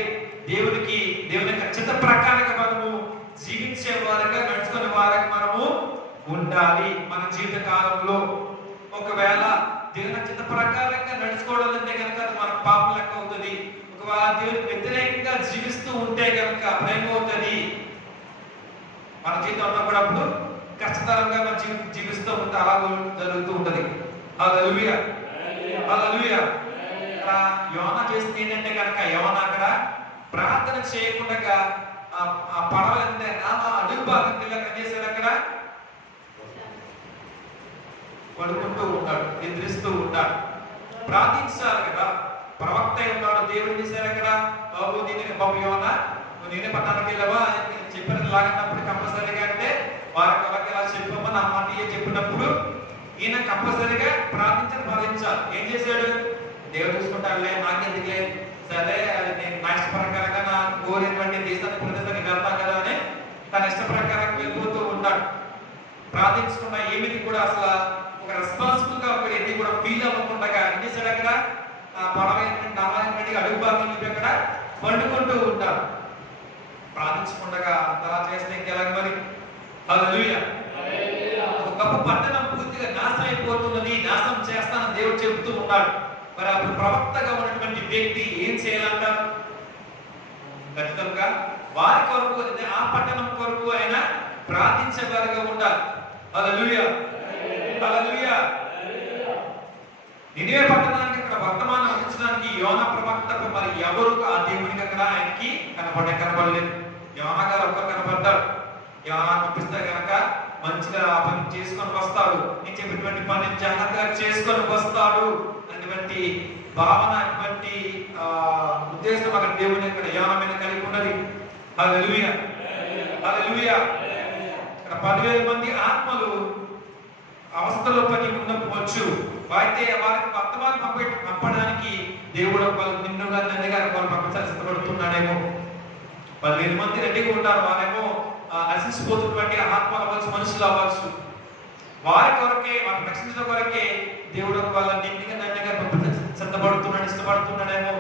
దేవుని ఖచ్చిత ప్రకారంగా మనము జీవించే వారుగా, నడుచుకునే వారుగా మనము ఉండాలి. మన జీవిత కాలంలో ఒకవేళ దేవుని చిత్త ప్రకారంగా నడుచుకోవడం అంటే కనుక అది మన పాపం లెక్క అవుతుంది. ఒకవేళ దేవునికి వ్యతిరేకంగా జీవిస్తూ ఉంటే కనుక ఏమవుతుంది? మన జీవితంలో కూడా అప్పుడు కష్టతరంగా మన జీవిస్తూ ఉంటే అలా జరుగుతూ ఉంటది. హల్లెలూయా. హల్లెలూయా. యోనా చేసింది ఏంటంటే కనుక యోనా అక్కడ ప్రార్థన చేయకుండా ఆ పడవ అడుగు భాగం అక్కడ చేశాడు, అక్కడ పడుకుంటూ ఉంటాడు, నిద్రిస్తూ ఉంటాడు. ప్రార్థించాలి కదా, ప్రవక్త ఉన్నాడు, దేవుడు చేశారు అక్కడ. బాబు బాబు యోనా నేనే పట్టణానికి వెళ్ళవా చెప్పినది లాగినప్పుడు కంపల్సరీగా అంటే వారికి ఎలా చెప్పమని ఆ మాట చెప్పినప్పుడు ఈయన కంపల్సరీగా ప్రార్థించాలి. ఏం చేశాడు? దేవుడు చూసుకుంటాడులే, నాకెందుకులే, సరే అది నేను నా ఇష్ట ప్రకారంగా నా కోరినటువంటి దేశానికి ప్రదేశానికి వెళ్తాను కదా అని తన ఇష్ట ప్రకారంగా వెళ్ళిపోతూ ఉన్నాడు. ప్రార్థించకుండా ఏమిది కూడా అసలు ఒక రెస్పాన్సిబుల్ గా ఒక ఎన్ని కూడా ఫీల్ అవ్వకుండా ఏం చేశాడు? అక్కడ పడవైనటువంటి అడుగు భాగం అక్కడ పండుకుంటూ ఉంటాడు. ప్రార్థించకుండా అలా చేస్తే ఇంకెలాగ మరి? హల్లెలూయా. ఒక గొప్ప పట్టణం పూర్తిగా నాశనం అయిపోతున్నది, నాశనం చేస్తానని దేవుడు చెబుతూ ఉన్నాడు. మరి అప్పుడు ప్రవక్తగా ఉన్నటువంటి వ్యక్తి ఏం చేయాలంటారు? ఖచ్చితంగా వారి కొరకు, ఆ పట్టణం కొరకు ఆయన ప్రార్థించగలగా ఉండాలి. హల్లెలూయా. హల్లెలూయా. నినివే పట్టణానికి అక్కడ వర్తమానం అందించడానికి యోనా ప్రవక్త మరి ఎవరు ఆ దేవునికి అక్కడ ఆయనకి కనబడలేదు. యోనా గారు ఒక్కరు కనబడ్డాడు. యోనా పంపిస్తే కనుక మంచిగా ఆ పని చేసుకొని వస్తాడు, నేను చెప్పినటువంటి పని జాగ్రత్తగా చేసుకొని వస్తాడు అటువంటి భావన, అటువంటి ఉద్దేశం అక్కడ దేవుని అక్కడ యోనా మీద కలిగి ఉన్నది. హల్లెలూయా. హల్లెలూయా. ఇక్కడ 10,000 మంది ఆత్మలు అవస్థలో పని ఉండవచ్చు. అయితే వారికి వర్తమానం పంపడానికి దేవుడు వాళ్ళు నిన్నుగా నన్నుగా వాళ్ళు పంపించాలి సిద్ధపడుతున్నాడేమో. 10,000 మంది రెడీగా ఉంటారు. వారేమో నశించిపోతున్నటువంటి ఆత్మలు అవ్వచ్చు, మనుషులు అవ్వచ్చు. వారి కొరకే, వారిని రక్షించడం కొరకే దేవుడు వాళ్ళ నిన్నుగా నన్నుగా పంపించాలి సిద్ధపడుతున్నాడు, ఇష్టపడుతున్నాడేమో.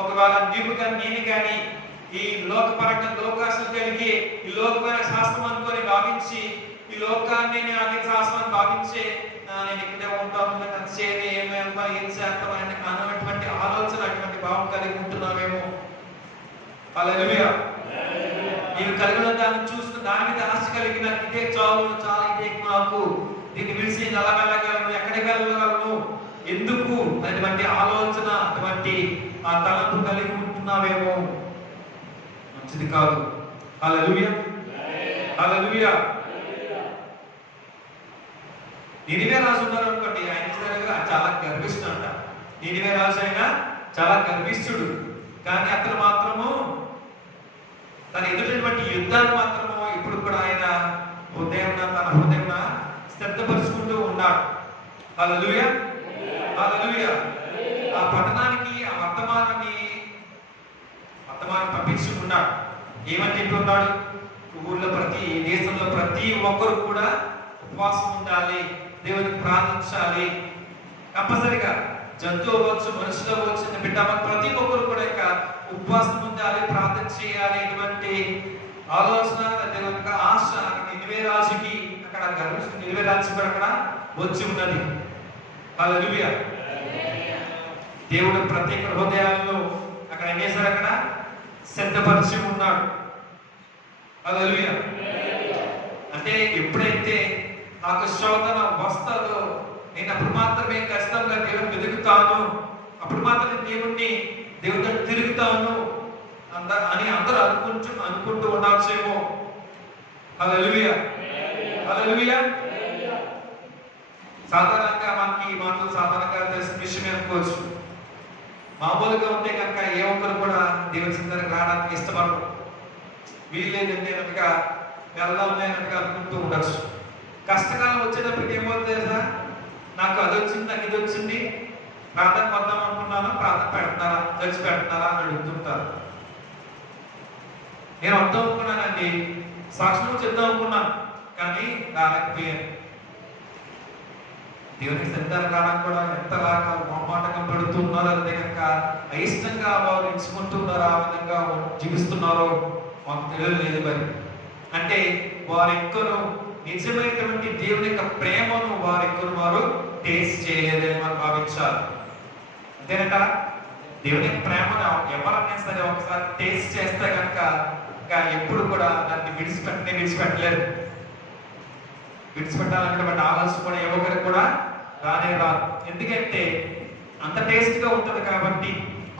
ఒకవేళ నీవు కానీ నేను కానీ ఈ లోకపరంగా లోకాశలు కలిగి ఈ లోకమైన శాస్త్రం అనుకొని భావించి, ఈ లోకాన్ని నేను అన్ని శాస్త్రాన్ని భావించే నేను ఇక్కడే ఉంటాను, నన్ను చేయని ఏమేమో ఏం చేస్తాం అన్నటువంటి ఆలోచన, అటువంటి భావం కలిగి ఉంటున్నామేమో. హల్లెలూయా. నీవు కలిగిన దాన్ని చూసుకుని దాని మీద ఆశ కలిగి నాకు ఇదే చాలు, చాలా ఇదే నాకు, దీన్ని విడిచి నేను ఎలా వెళ్ళగలను, ఎక్కడికి వెళ్ళగలను, ఎందుకు అటువంటి ఆలోచన, అటువంటి ఆ తలంపు కలిగి ఉంటున్నావేమో, మంచిది కాదు. హల్లెలూయా, హల్లెలూయా. నినివే రాజు ఉన్నారు అనుకోండి, ఆయన చాలా గర్విష్ఠుడు అంట. నినివే రాజు అయినా చాలా గర్విష్ఠుడు, కానీ అతను మాత్రము తన ఎదుటినటువంటి యుద్ధాన్ని మాత్రము ఇప్పుడు కూడా ఆయన తన హృదయం శ్రద్ధపరుచుకుంటూ ఉన్నాడు. హల్లెలూయా, హల్లెలూయా. ఆ పట్టణానికి ఆ వర్తమానం పంపించి ఉన్నాడు. ఏమని చెప్పి ఉన్నాడు? ఊళ్ళో దేశంలో ప్రతి ఒక్కరు కూడా ఉపవాసం ఉండాలి, దేవునికి ప్రార్థించాలి. కంపల్సరిగా జంతువు అవ్వచ్చు, మనుషులు అవ్వచ్చు, బిడ్డ ప్రతి ఒక్కరు కూడా ఇక ఉపవాసం ఉండాలి, ప్రార్థన చేయాలి. ఇటువంటి ఆలోచన, దేవుని ఆశ నినివే రాజుకి అక్కడ గర్వించిన నినివే రాజు కూడా అక్కడ వచ్చి ఉన్నది. హల్లెలూయా. దేవుడు ప్రత్యేక హృదయాలను అక్కడ ఏం చేశారు? అక్కడ సిద్ధపరిచి ఉన్నాడు. హల్లెలూయా. అంటే ఎప్పుడైతే నాకు శోధన వస్తుందో నేను అప్పుడు మాత్రమే ఖచ్చితంగా దేవుని వెతుకుతాను, అప్పుడు మాత్రమే దేవుడితో తిరుగుతాను అని అందరూ అనుకుంటూ ఉండవచ్చేమో. హల్లెలూయా, హల్లెలూయా. సాధారణంగా మనకి ఈ మాటలు సాధారణంగా తెలిసిన విషయమే అనుకోవచ్చు. మామూలుగా ఉంటే కనుక ఏ ఒక్కరు కూడా దేవుని సన్నిధికి రావడానికి ఇష్టపడరు. వీళ్ళేదంటే కనుక వెళ్దాం లేనట్టుగా అనుకుంటూ ఉండొచ్చు. కష్టకాలం వచ్చేటప్పటికి ఏమవుతుంది తెలుసా? నాకు అది వచ్చింది, నాకు ఇది వచ్చింది, ప్రార్థన వద్దాం అనుకున్నాను, ప్రార్థన పెడుతున్నారా, చర్చి పెడుతున్నారా అని అడుగుతుంటారు. నేను వద్దాం అనుకున్నానండి, సాక్షులు చెప్దాం అనుకున్నాను, కానీ రాలేకపోయాను. దేవునికి సిద్ధాలు కావడానికి కూడా ఎంతలాగా మొహమాటంగా పెడుతున్నారో, అదే కనుక అయిష్టంగా వారు ఎంచుకుంటున్నారో, ఆ విధంగా జీవిస్తున్నారో మాకు తెలియలేదు. మరి అంటే వారెక్కరు నిజమైనటువంటి దేవుని యొక్క ప్రేమను వారు టేస్ట్ చేయలేదని మనం భావించాలి. అంతేనట. దేవుని ప్రేమను ఎవరన్నా సరే ఒకసారి టేస్ట్ చేస్తే కనుక ఇంకా ఎప్పుడు కూడా దాన్ని విడిచిపెట్టలేరు. విడిచిపెట్టాలన్నటువంటి ఆలోచన కూడా ఎవరికి కూడా రానే రాదు. ఎందుకంటే అంత టేస్ట్ గా ఉంటుంది కాబట్టి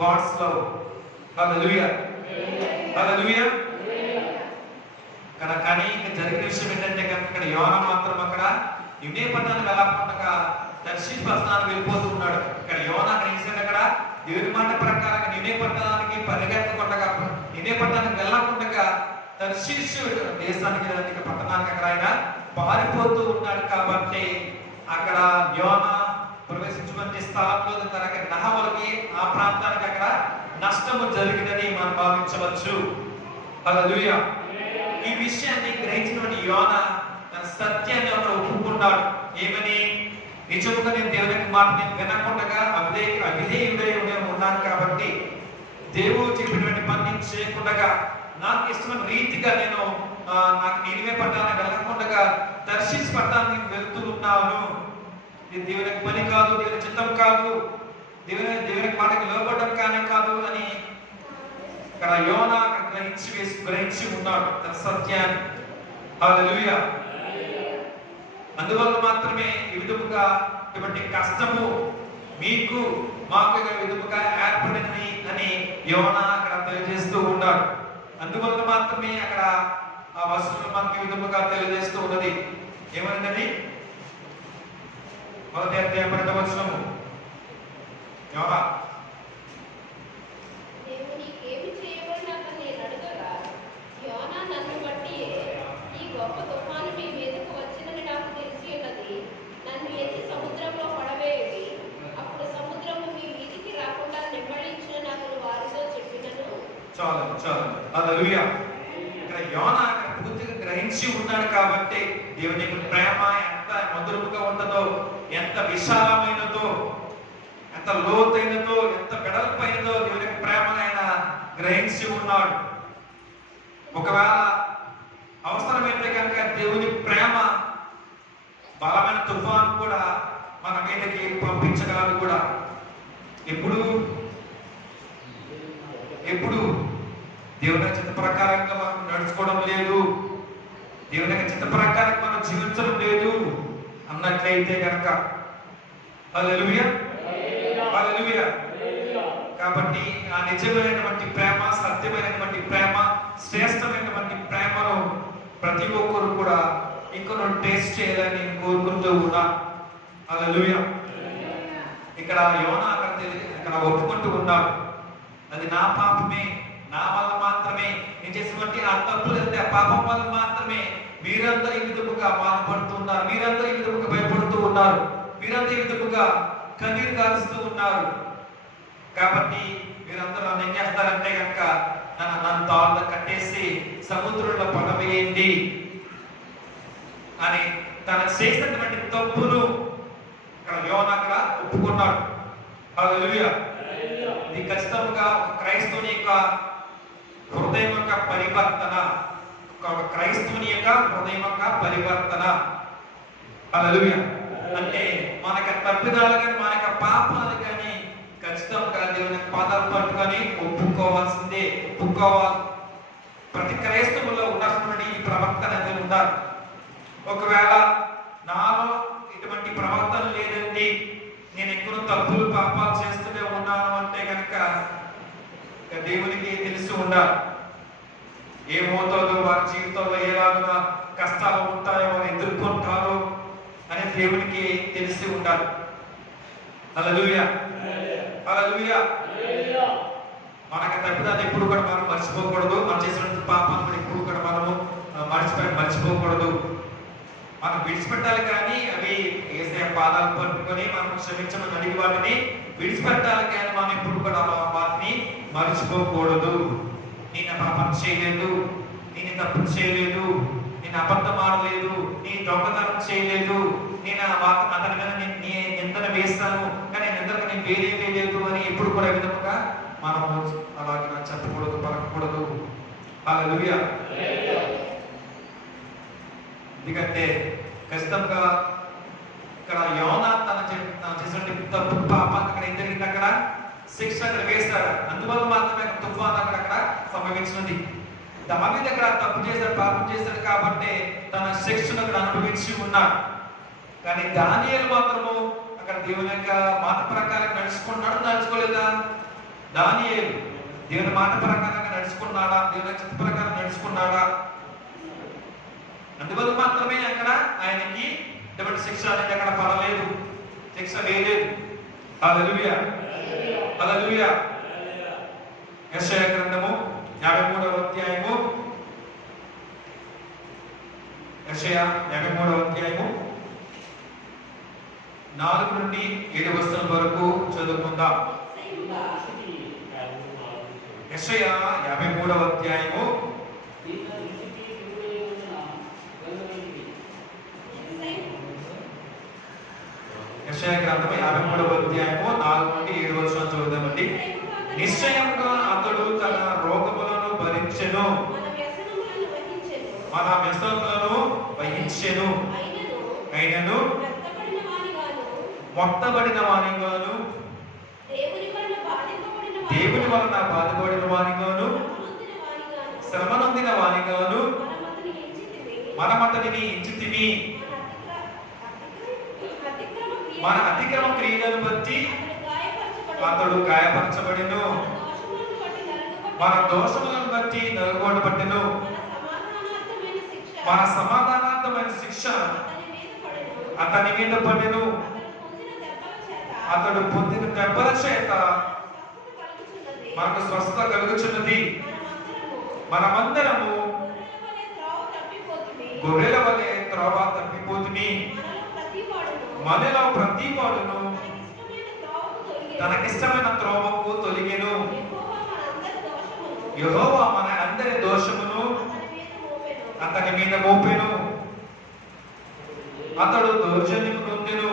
గాడ్స్ లవ్. హల్లెలూయా, హల్లెలూయా. కానీ ఇంకా జరిగిన విషయం ఏంటంటే కనుక ఇక్కడ యోనా మాత్రం అక్కడ నినే పట్టణానికి వెళ్ళకుండా దర్శించి పట్టణానికి వెళ్ళిపోతూ ఉన్నాడు. ఇక్కడ యోనా అక్కడ దేవుని మాట ప్రకారంగా నినే పట్టణానికి పరిగెత్తకుండా, నినే పట్టణానికి వెళ్ళకుండా దర్శించు దేశానికి పట్టణానికి అక్కడ ఆయన పారిపోతూ ఉన్నాడు. కాబట్టి అక్కడ యోనా ప్రవేశించుకునే స్థలంలో తనకి నహవలకి ఆ ప్రాంతానికి అక్కడ నష్టము జరిగిందని మనం భావించవచ్చు. హల్లెలూయా. ఈ విషయాన్ని గ్రహించినటువంటి యోనా తన సత్యాన్ని అక్కడ ఒప్పుకున్నాడు. ఏమని? నిజముగా నేను దేవునికి మాట వినకుండా అవిధేయుడై ఉన్నాను కాబట్టి దేవుడు చెప్పినటువంటి పని చేయకుండా నాకు ఇష్టమైన రీతిగా నేను నాకు నినివే పట్టణానికి వెళ్ళకుండా దర్శించి పట్టణానికి వెళ్తూ ఉన్నాను. ఇది దేవునికి పని కాదు, దేవుని చిత్తం కాదు, దేవునికి మాటకి లోబడడం కానీ కాదు అని ఇక్కడ యోనా గ్రహించి ఉన్నాడు తన సత్యాన్ని. హల్లెలూయా. అందువల్ల మాత్రమే ఈ విధముగా ఇటువంటి కష్టము మీకు మాకు విధముగా ఏర్పడింది అని యోనా అక్కడ తెలియజేస్తూ ఉన్నాడు. అందువల్ల మాత్రమే అక్కడ ఆ వచనం మనకి విధముగా తెలియజేస్తూ ఉన్నది. ఏమన్నది? మొదటి అధ్యాయం 10వ వచనము. యోనా గొప్ప తుఫాను మీ మీదకు వచ్చినని నాకు తెలిసి ఉన్నది. నన్ను ఎత్తి సముద్రంలో పడవేయండి, అప్పుడు సముద్రము మీ మీదికి రాకుండా నిమ్మళించిన నాకు వారితో చెప్పినను. చాలు. హల్లెలూయా. ఇక్కడ యోనా పూర్తిగా గ్రహించి ఉన్నాడు కాబట్టి దేవుని ప్రేమ ఎంత మధురముగా ఉంటుందో, ఎంత విశాలమైనదో, ఎంత లోతైనదో, ఎంత వెడల్పైనదో దేవుని ప్రేమ ఆయన గ్రహించి ఉన్నాడు. ఒకవేళ అవసరమైతే కనుక దేవుని ప్రేమ బలమైన తుఫాను కూడా మన మీదకి పంపించగలదు కూడా. ఎప్పుడు దేవుని యొక్క చిత్త ప్రకారంగా మనం నడుచుకోవడం లేదు, దేవుని యొక్క చిత్త ప్రకారంగా మనం జీవించడం లేదు అన్నట్లయితే కనుక హల్లెలూయా, హల్లెలూయా. కాబట్టి ఆ నిజమైనటువంటి ప్రేమ, సత్యమైనటువంటి ప్రేమ, శ్రేష్టమైనటువంటి ప్రేమను ప్రతి ఒక్కరు కూడా ఇంకొక టేస్ట్ చేయాలని నేను కోరుకుంటూ ఉన్నా. హల్లెలూయా. ఇక్కడ యోనా ఇక్కడ ఒప్పుకుంటూ ఉన్నాడు, అది నా పాపమే, నా వల్ల మాత్రమే, నేను చేసినటువంటి ఆ తప్పులు ఆ పాపం వల్ల మాత్రమే మీరందరూ ఈ విధముగా బాధపడుతున్నారు, మీరందరూ ఈ విధముగా భయపడుతూ ఉన్నారు, మీరందరూ ఈ విధముగా కన్నీరు కారుస్తూ ఉన్నారు. కాబట్టి మీరందరూ నన్ను ఏం చేస్తారంటే కనుక నన్ను తాళ్ళ కట్టేసి సముద్రంలో పడవేయండి అని తన చేసినటువంటి తప్పును ఇక్కడ యోనా అక్కడ ఒప్పుకున్నాడు. హల్లెలూయా. ఇది ఖచ్చితంగా ఒక క్రైస్తవుని యొక్క హృదయం యొక్క పరివర్తన, ఒక క్రైస్తవుని యొక్క హృదయం యొక్క పరివర్తన. హల్లెలూయా. అంటే మనకు తప్పిదాలు కానీ మన యొక్క పాపాలు కానీ ఖచ్చితంగా దేవుని పాదాలు పట్టుకొని ఒప్పుకోవాల్సిందే, ఒప్పుకోవాలి. ప్రతి క్రైస్తవుల్లో ఉండాల్సినటువంటి ఈ ప్రవర్తన అనేది ఉండాలి. ఒకవేళ నాలో ఇటువంటి ప్రవర్తన లేదండి, నేను ఎక్కువ తప్పులు పాపాలు చేస్తూనే ఉన్నాను అంటే కనుక దేవునికి తెలిసి ఉండాలి. ఏమవుతుందో వారి జీవితంలో ఎలాగా కష్టాలు ఉంటాయో, వారు ఎదుర్కొంటారో అని దేవునికి తెలిసి ఉండాలి. హల్లెలూయా, హల్లెలూయా. మనకు తప్పిదాన్ని ఎప్పుడు కూడా మనం మర్చిపోకూడదు, మనం చేసిన పాపాలను కూడా ఎప్పుడు కూడా మనము మర్చిపోకూడదు. మనం విడిచిపెట్టాలి, కానీ అవి యేసయ్య పాదాలు పట్టుకొని మనం క్షమించమని అడిగి వాటిని విడిచిపెట్టాలి, కానీ మనం ఎప్పుడు కూడా వాటిని మర్చిపోకూడదు. నేను పాపం చేయలేదు, నేను తప్పు చేయలేదు, నేను అబద్ధం ఆడలేదు, నేను దొంగతనం చేయలేదు, నేను అతని మీద నిందన వేస్తాను కానీ నిందనకు నేను వేరే వేయలేదు అని ఎప్పుడు కూడా విధముగా మనము అలాగే చెప్పకూడదు, పలకకూడదు. హల్లెలూయా. ఎందుకంటే ఖచ్చితంగా ఇక్కడ యోనా తన చేసినటువంటి తప్పు పాపానికి అక్కడ ఏం జరిగింది, అక్కడ శిక్ష అక్కడ వేస్తాడు. అందువల్ల మాత్రమే తుఫాన్ అక్కడ సంభవించినది. దావీదు అక్కడ తప్పు చేశాడు, పాపం చేశాడు కాబట్టి తన శిక్షను అక్కడ అనుభవించి ఉన్నాడు. కానీ దానియేలు మాత్రము అక్కడ దేవుని యొక్క మాట ప్రకారం నడుచుకున్నాడు, నడుచుకోలేదా? దానియేలు దేవుని మాట ప్రకారంగా నడుచుకున్నాడా, దేవుని చిత్త ప్రకారం నడుచుకున్నాడా? అందువల్ల మాత్రమే అక్కడ ఆయనకి ఎటువంటి శిక్ష అనేది అక్కడ పడలేదు, శిక్ష వేయలేదు. హల్లెలూయా, హల్లెలూయా. యెషయా గ్రంథము 53వ అధ్యాయము, యెషయా 53వ అధ్యాయము 4 నుండి 7 వచనం వరకు చదువుకుందాం. యెషయా 53వ అధ్యాయము యెషయా గ్రంథము 53వ అధ్యాయము 4 నుండి 7 వచనం చదువుదామండి. నిశ్చయంగా అతడు తన రోగములను భరించెను, మన వ్యసనములను వహించెను, అయినను మొత్తబడిన వానిగాను, దేవుని వలన బాధపడిన వానిగాను, శ్రమనొందిన వానిగాను మనమతనిని ఎంచితిమి. మన అతిక్రమ క్రియలను బట్టి అతడు గాయపరచబడెను, మన దోషములను బట్టి నలుగొట్టబడెను, మన సమాధానార్థమైన శిక్ష అతని మీద పడెను, అతడు పొందిన దెబ్బల చేత మనకు స్వస్థత కలుగుచున్నది. మనమందరము గొర్రెల వలె త్రోవ తప్పిపోతుని, మనలో ప్రతి వాడును తనకిష్టమైన త్రోవకు తొలిగెను. యెహోవా మన అందరి దోషమును అతని మీద మోపెను. అతడు దౌర్జన్యము నొందెను,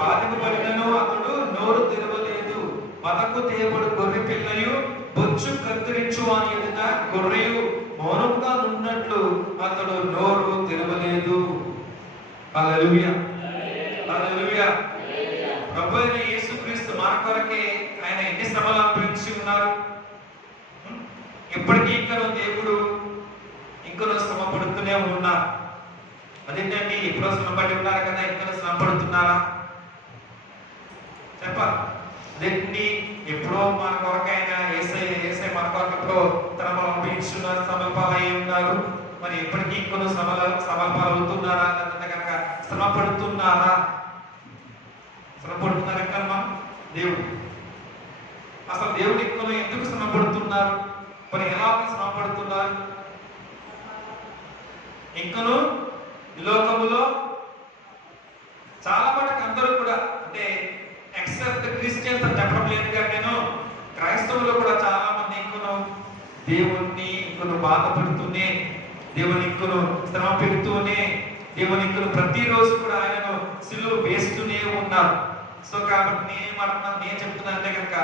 బాధింపబడినను అతడు నోరు తెరవలేదు. వదకు తేబడు గొర్రె పిల్లయు బొచ్చు కత్తిరించు అని ఎదుట గొర్రెయు మౌనంగా ఉన్నట్లు అతడు నోరు తెరవలేదు. హల్లెలూయా, హల్లెలూయా. ప్రభువైన యేసుక్రీస్తు మన కొరకే ఆయన ఎన్ని శ్రమలు అనుభవించి ఉన్నారు. ఇప్పటికీ ఇంకను దేవుడు ఇంకను శ్రమ పడుతూనే ఉన్నారు. అదేంటండి, ఎప్పుడో శ్రమ పడి ఉన్నారు కదా, ఇంకను శ్రమ పడుతున్నారా చెప్పాలి. అదేంటి, ఎప్పుడో మన కొరకైనా ఏసై మన కొరకు ఎప్పుడో తన మనం ఉపయోగిస్తున్నారు, శ్రమల పాలయ్యి ఉన్నారు. మరి ఎప్పటికీ ఇంకను శ్రమల పాలవుతున్నారా, లేదంటే కనుక శ్రమ పడుతున్నారా? శ్రమ పడుతున్నారు కనుక దేవుడు అసలు దేవుడు ఇంకను ఎందుకు శ్రమ పడుతున్నారు, మరి ఎలా శ్రమ పడుతున్నారు? ఇంకను ఈ లోకములో చాలా మటుకు అందరూ కూడా, అంటే ఎక్సెప్ట్ క్రిస్టియన్స్ అని చెప్పడం లేదు కానీ నేను క్రైస్తవులు కూడా చాలా మంది ఇంకను దేవుణ్ణి ఇంకను బాధపడుతూనే, దేవుని ఇంకను శ్రమ పెడుతూనే, దేవుని ఇంకను ప్రతిరోజు కూడా ఆయనను సిలువ వేస్తూనే ఉన్నారు. సో కాబట్టి నేను చెప్తున్నా అంటే కనుక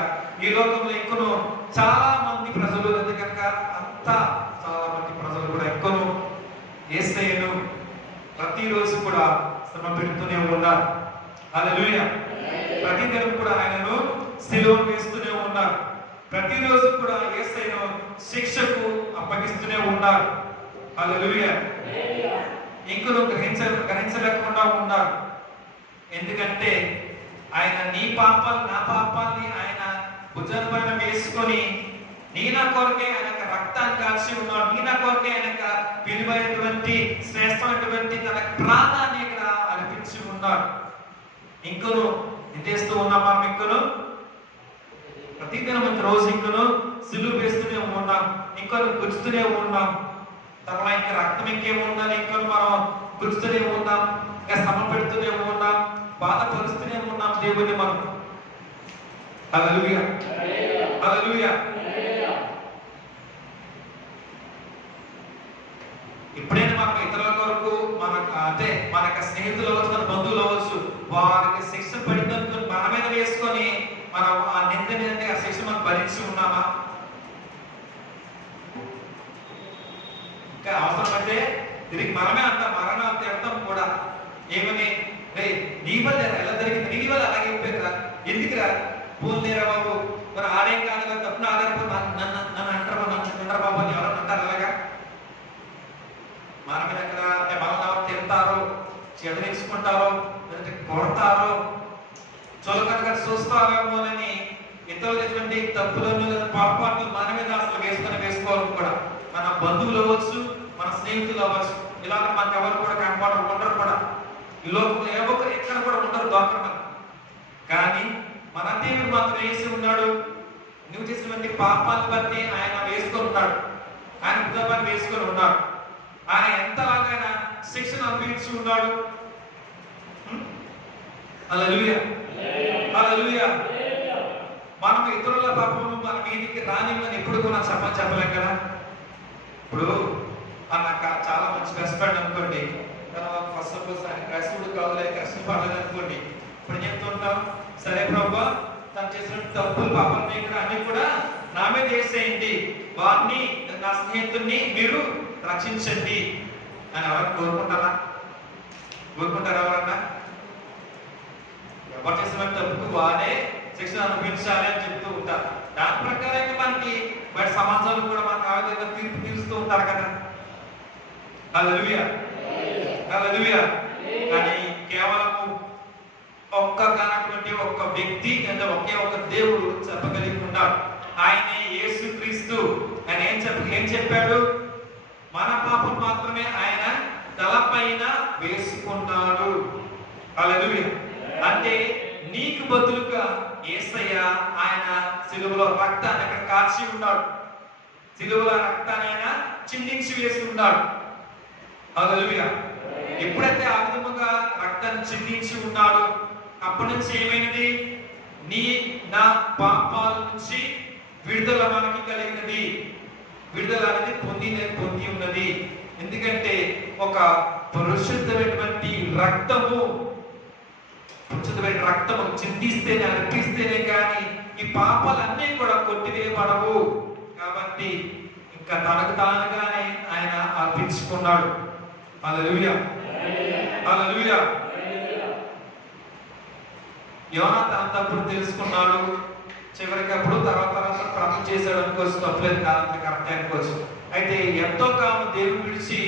ఈ లోకంలో ఇంకను చాలా మంది ప్రజలు, అంటే కనుక అంతా చాలా మంది ప్రజలు కూడా ఇంకను యేసయ్యను ప్రతిరోజు కూడా శ్రమ పెడుతూనే ఉన్నారు. హల్లెలూయా. ప్రతిదినం కూడా ఆయనను సిలువ వేస్తూనే ఉన్నారు. ప్రతిరోజు కూడా యేసయ్యను శిక్షకు అప్పగిస్తూనే ఉన్నారు. హల్లెలూయా. ఇంకను గ్రహించలేకుండా ఉన్నారు. ఎందుకంటే ఆయన నీ పాపాలు నా పాపాలని ఆయన భుజం పైన వేసుకొని నీ నా కొరకే ఆయన రక్తాన్ని కాల్చి ఉన్నాడు. నీ నా కొరకే ఆయన విలువైనటువంటి శ్రేష్టమైనటువంటి తన ప్రాణాన్ని ఇక్కడ అర్పించి ఉన్నాడు. ఇంకను ఏం చేస్తూ ఉన్నాం మనం? ఇంకను ప్రతిదినం రోజు ఇంకను సిలువ వేస్తూనే ఉన్నాం, ఇంకను గుచ్చుతూనే ఉన్నాం. తర్వాత ఇంకా రక్తం ఇంకేముందని ఇంకను మనం గుచ్చుతూనే ఉన్నాం, ఇంకా శ్రమ పెడుతూనే ఉన్నాం, బాధపరుస్తూనే ఉన్నాం దేవుని మనం. హల్లెలూయా, హల్లెలూయా. ఎప్పుడైనా మనం ఇతరుల కొరకు అంటే మనకు స్నేహితులు అవ్వచ్చు, మన బంధువులు అవ్వచ్చు, వారికి శిక్ష పడినందుకు మన మీద వేసుకొని మనం ఆ నిందని, ఆ శిక్ష మనం భరించి ఉన్నామా? ఇంకా అవసరమైతే తిరిగి మనమే అంటాం, మరణం తిడతాం కూడా. ఏమని, రే నీ వల్ల ఎలా జరిగింది, నీ వల్ల అలాగే అయిపోయిందా, ఎందుకురా ఫోన్ లేరా బాబు, మరి ఆడేం కాదు కదా, తప్పున ఆధారపడి నన్ను అంటారు బాబు అని ఎవరన్నా అంటారు అలాగా? మన మీద ఎక్కడ మనల్ని తిడతారో, చెడరించుకుంటారో, లేదంటే కొడతారో, చులకనగా చూస్తారేమోనని ఇతరులటువంటి తప్పులను పాపాలను మన మీద అసలు వేసుకోవాలి కూడా. మన బంధువులు అవ్వచ్చు, మన స్నేహితులు అవ్వచ్చు, ఇలాగ మనకు ఎవరు కూడా కనపడరు, ఉండరు కూడా. ఈ లోకంలో ఏ ఒక్కరు ఎక్కడ కూడా ఉండరు, దొరకరు. కానీ మన దేవుడు మాత్రం వేసి ఉన్నాడు, నువ్వు చేసినటువంటి పాపాలను బట్టి ఆయన వేసుకొని ఉన్నాడు, ఆయన ఉద్యోగాన్ని వేసుకొని ఉన్నాడు, ఆయన ఎంతలాగైనా శిక్షణ అనుభవించి ఉన్నాడు. హల్లెలూయా, హల్లెలూయా. మనం ఇతరుల పాపము మన మీదికి రానివ్వని ఎప్పుడు కూడా చెప్పలేం కదా. ఇప్పుడు నాకు చాలా మంచి బెస్ట్ ఫ్రెండ్ అనుకోండి, ఫస్ట్ సపోజ్ ఆయన క్రైస్తవుడు కాదు, కష్టం పడలేదు అనుకోండి. ఇప్పుడు చెప్తుంటాం, సరే ప్రభా తను చేసిన తప్పులు పాపాలని కూడా అన్ని కూడా నా మీద వేసేయండి, వారిని నా స్నేహితుడిని మీరు రక్షించండి అని ఎవరైనా కోరుకుంటారా? ఎవరన్నా? ఎవరు చేసిన తప్పుకు వాడే శిక్షణ అనుభవించాలి అని చెప్తూ ఉంటారు. దాని ప్రకారంగా మనకి బయట సమాజంలో కూడా మనకు ఆ విధంగా తీర్పు తీరుస్తూ ఉంటారు కదా. హల్లెలూయా, హల్లెలూయా. కానీ కేవలము ఒక్కగానటువంటి ఒక్క వ్యక్తి అంటే ఒకే ఒక దేవుడు చెప్పగలిగి ఉన్నాడు, ఆయనే యేసుక్రీస్తు. ఆయన ఏం చెప్పాడు? మన పాపం మాత్రమే ఆయన తలపైన వేసుకున్నాడు. హల్లెలూయా. అంటే నీకు బదులుగా యేసయ్య ఆయన సిలువలో రక్తాన్ని అక్కడ కాచి ఉన్నాడు, సిలువలో రక్తాన్ని ఆయన చిందించి వేసి ఉన్నాడు. హల్లెలూయా. ఎప్పుడైతే ఆ విధముగా రక్తాన్ని చిందించి ఉన్నాడు, అప్పటి నుంచి ఏమైనది? నీ నా పాపాల నుంచి విడుదల మనకి కలిగినది. విడుదల అనేది పొంది ఉన్నది. ఎందుకంటే ఒక పరిశుద్ధమైనటువంటి రక్తము చిందిస్తేనే, అర్పిస్తేనే కానీ ఈ పాపాలన్నీ కూడా కొట్టివేయబడవు. కాబట్టి ఇంకా తనకు తానుగానే ఆయన అర్పించుకున్నాడు. హల్లెలూయా, హల్లెలూయా. యోనాతాను తప్పుడు తెలుసుకున్నాడు, చివరికి అప్పుడు తర్వాత ప్రార్థన చేశాడు అనుకోవచ్చు, తప్పలేదు, కాదంటే కరెక్ట్ అనుకోవచ్చు. అయితే ఎంతో కాలం దేవుని విడిచి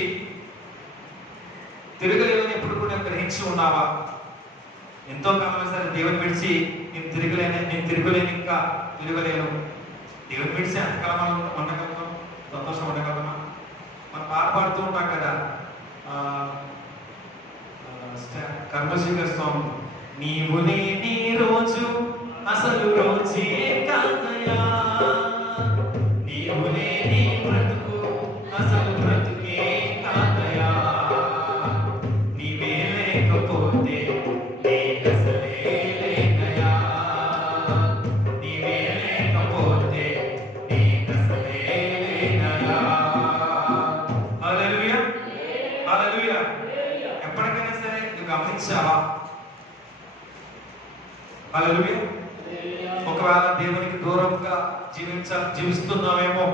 తిరగలేదని ఎప్పుడు కూడా గ్రహించి ఉన్నావా? ఎంతో కాలం సరే దేవుని విడిచి నేను తిరగలేను, ఇంకా తిరగలేను. దేవుని విడిచి ఎంతకాలం మనం ఉండగలుగుతాం? సంతోషం ఉండగలుగుతామా? మనం పాడుతూ ఉంటాం కదా, కర్మశేఖర్ స్వామి, నీవు లేని రోజు అసలు రోజే కాదయా, నీవు లేని బ్రతుకు అసలు బ్రతుకే కాదయా, నీవే లేకపోతే నీకసలే లేదయా, నీవే లేకపోతే నీకసలే లేదయా. హల్లెలూయా, హల్లెలూయా. ఎప్పటికైనా సరే నువ్వు గమనించావా? హల్లెలూయా. ఒకవేళ దేవునికి దూరంగా జీవిస్తున్నామేమో,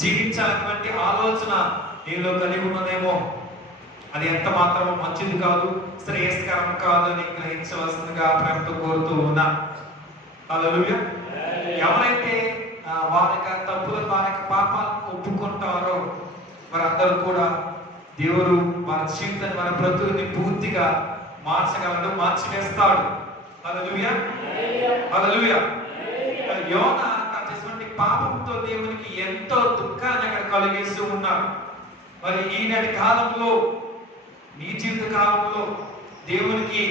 జీవించాలన్నటువంటి ఆలోచన నీలో కలిగి ఉన్నదేమో, అది ఎంత మాత్రమో మంచిది కాదు, శ్రేయస్కరం కాదు అని గ్రహించవలసిందిగా ప్రేమతో కోరుతూ ఉన్నా. హల్లెలూయా. ఎవరైతే వారి యొక్క తప్పులు, వారి యొక్క పాపాలను ఒప్పుకుంటారో వారందరూ కూడా దేవుడు మన జీవితాన్ని, మన బ్రతుకుని పూర్తిగా మార్చగలడు, మార్చివేస్తాడు. హల్లెలూయా, హల్లెలూయా. యోనా చేసినటువంటి పాపంతో దేవునికి ఎంతో దుఃఖాన్ని అక్కడ కలిగిస్తూ ఉన్నాడు. మరి ఈనాటి కాలంలో, నీ జీవిత కాలంలో దేవునికి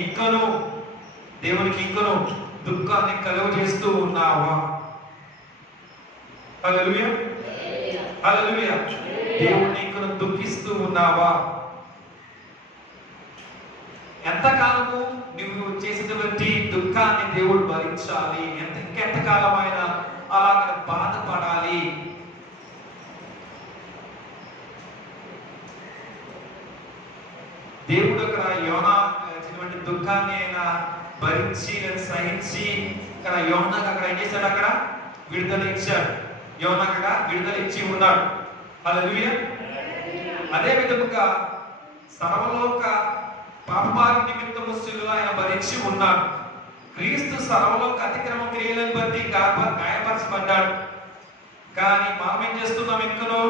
ఇంకను దుఃఖాన్ని కలుగజేస్తూ ఉన్నావా? హల్లెలూయా, హల్లెలూయా. దేవుడిని ఇంకను దుఃఖిస్తూ ఉన్నావా? ఎంతకాలము నువ్వు చేసినటువంటి దుఃఖాన్ని దేవుడు భరించాలి? ఇంకెంతకాలమైనా అలాగ బాధపడాలి? దేవుడు అక్కడ యోనా చేసినటువంటి దుఃఖాన్ని ఆయన భరించి సహించి అక్కడ యోనాకు అక్కడ ఏం చేశాడు? అక్కడ విడుదల ఇచ్చాడు. యోనాకు అక్కడ విడుదల ఇచ్చి ఉన్నాడు. హల్లెలూయా. అదే విధముగా సర్వలోక పాపభారం నిమిత్తము శిలువ ఆయన భరించి ఉన్నాడు. క్రీస్తు సర్వలోక అతిక్రమ క్రియలను బట్టి గాయపరచబడ్డాడు. కానీ మనం ఏం చేస్తున్నాం? ఇంకనూ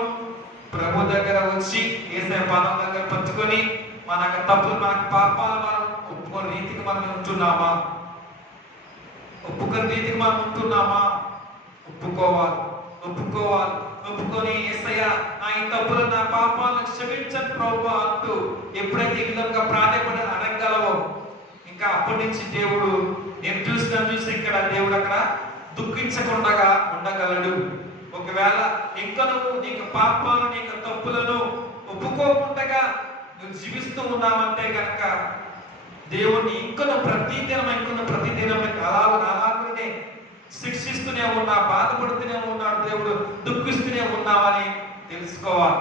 ప్రభు దగ్గర వచ్చి యేసయ్య పాదం దగ్గర పట్టుకొని మన తప్పులు, మన పాపాలు మనం ఒప్పుకొని రీతికి మనం ఉంటున్నామా? ఒప్పుకొని రీతికి మనం ఉంటున్నామా? ఒప్పుకొని యేసయ్య నా ఈ తప్పులు, నా పాపాలను క్షమించండి ప్రభువా అంటూ ఎప్పుడైతే ఈ విధంగా ప్రాణపడి అడగగలవో, ఇంకా అప్పటి నుంచి దేవుడు నేను చూసి ఇక్కడ దేవుడు అక్కడ దుఃఖించకుండా ఉండగలడు. ఒకవేళ ఇంకా నువ్వు నీకు పాపాలు, నీకు తప్పులను ఒప్పుకోకుండా నువ్వు జీవిస్తూ ఉన్నావంటే కనుక దేవుణ్ణి ఇంకొన ప్రతిదినం అలాగే శిక్షిస్తూనే ఉన్నా, బాధపడుతూనే ఉన్నాడు దేవుడు, దుఃఖిస్తూనే ఉన్నావని తెలుసుకోవాలి.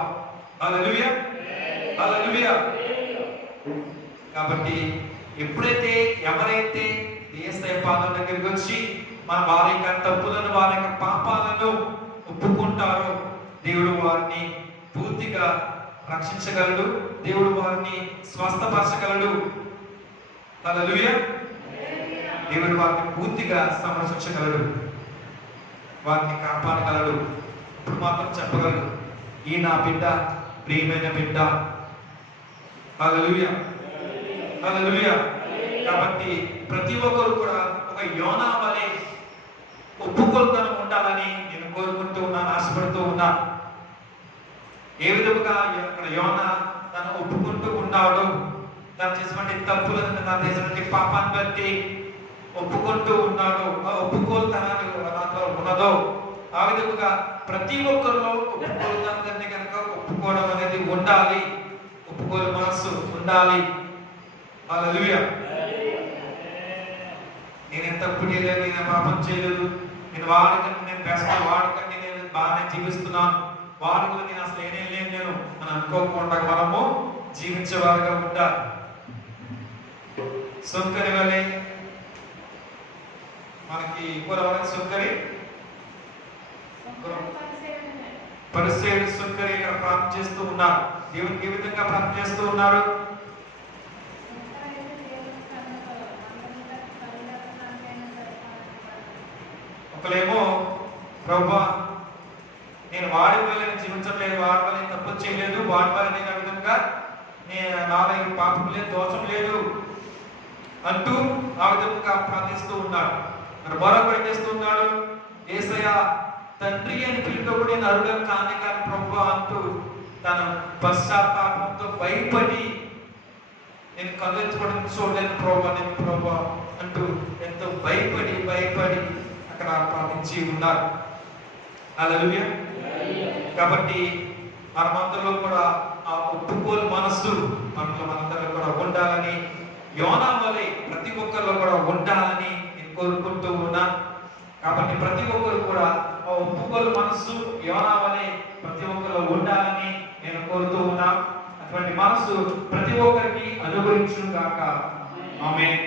హల్లెలూయా, హల్లెలూయా. కాబట్టి ఎవరైతే యేసయ్య పాదం దగ్గరికి వచ్చి మన వారి యొక్క తప్పులను, వారి యొక్క పాపాలను ఒప్పుకుంటారో దేవుడు వారిని పూర్తిగా రక్షించగలడు, దేవుడు వారిని స్వస్థపరచగలడు. హల్లెలూయా. దేవుడు వారిని పూర్తిగా సంరక్షించగలడు, వారిని కాపాడగలడు. ఇప్పుడు మాత్రం చెప్పగలడు, ఈ నా బిడ్డ, ప్రియమైన బిడ్డ. హల్లెలూయా, హల్లెలూయా. కాబట్టి ప్రతి ఒక్కరు కూడా ఒక యోనా వలె ఒప్పుకోలుతనం ఉండాలని నేను కోరుకుంటూ ఉన్నాను, ఆశపడుతూ ఉన్నాను. ఏ విధముగా ఇక్కడ యోనా తను ఒప్పుకుంటూ ఉన్నాడు, తను చేసినటువంటి తప్పులను, తను చేసినటువంటి పాపాన్ని బట్టి ఒప్పుకుంటూ ఉన్నాడు, ఒప్పుకోలుతనాన్ని ఉన్నదో ఆ విధముగా ప్రతి ఒక్కరిలో ఒప్పుకోలుతనాన్ని కనుక ఒప్పుకోవడం అనేది ఉండాలి, ఒప్పుకోలు మనస్సు ఉండాలి. హల్లెలూయా. నేను తప్పు చేయలేదు, నేను పాపం చేయలేదు, నేను వాడికంటే నేను బెస్ట్, వాడికంటే నేను బాగానే జీవిస్తున్నాను, వాడిలో నేను అసలు ఏనేం లేను నేను అని అనుకోకుండా మనము జీవించేవారుగా ఉండాలి. సుంకరి వలె మనకి సుంకరి పరిసేడు సుంకరి ఇక్కడ ప్రార్థన చేస్తూ ఉన్నారు. దేవునికి ఏ విధంగా ప్రార్థన చేస్తూ ఉన్నారు? ఒకలేమో ప్రభువా నేను వాడి వల్ల నేను జీవించట్లేదు, వాడి వల్ల నేను తప్పు చేయలేదు, వాడి వల్ల నేను ఆ విధంగా నాలో పాపం లేదు, దోషం లేదు అంటూ ఆ విధంగా ప్రార్థిస్తూ ఉన్నాడు. మరి మరొకడు ఏం చేస్తూ ఉన్నాడు? యేసయ్య తండ్రి అని పిలుతో కూడా నేను అరుగను కాని ప్రభువా అంటూ తన పశ్చాత్తాపంతో భయపడి నేను కళ్ళెత్తుకోవడం చూడలేను ప్రభువా, నేను ప్రభువా అంటూ ఎంతో భయపడి అక్కడ ప్రార్థించి ఉన్నారు. హల్లెలూయా. కాబట్టి మనమందరిలో కూడా ఆ ఒప్పుకోలు మనస్సు మనందరిలో కూడా ఉండాలని, యోనా వలె ప్రతి ఒక్కరిలో కూడా ఉండాలని నేను కోరుకుంటూ ఉన్నా. కాబట్టి ప్రతి ఒక్కరు కూడా ఆ ఒప్పుకోలు మనస్సు యోనా వలె ప్రతి ఒక్కరిలో ఉండాలని నేను కోరుతూ ఉన్నా. అటువంటి మనస్సు ప్రతి ఒక్కరికి అనుగ్రహించును గాక. ఆమేన్.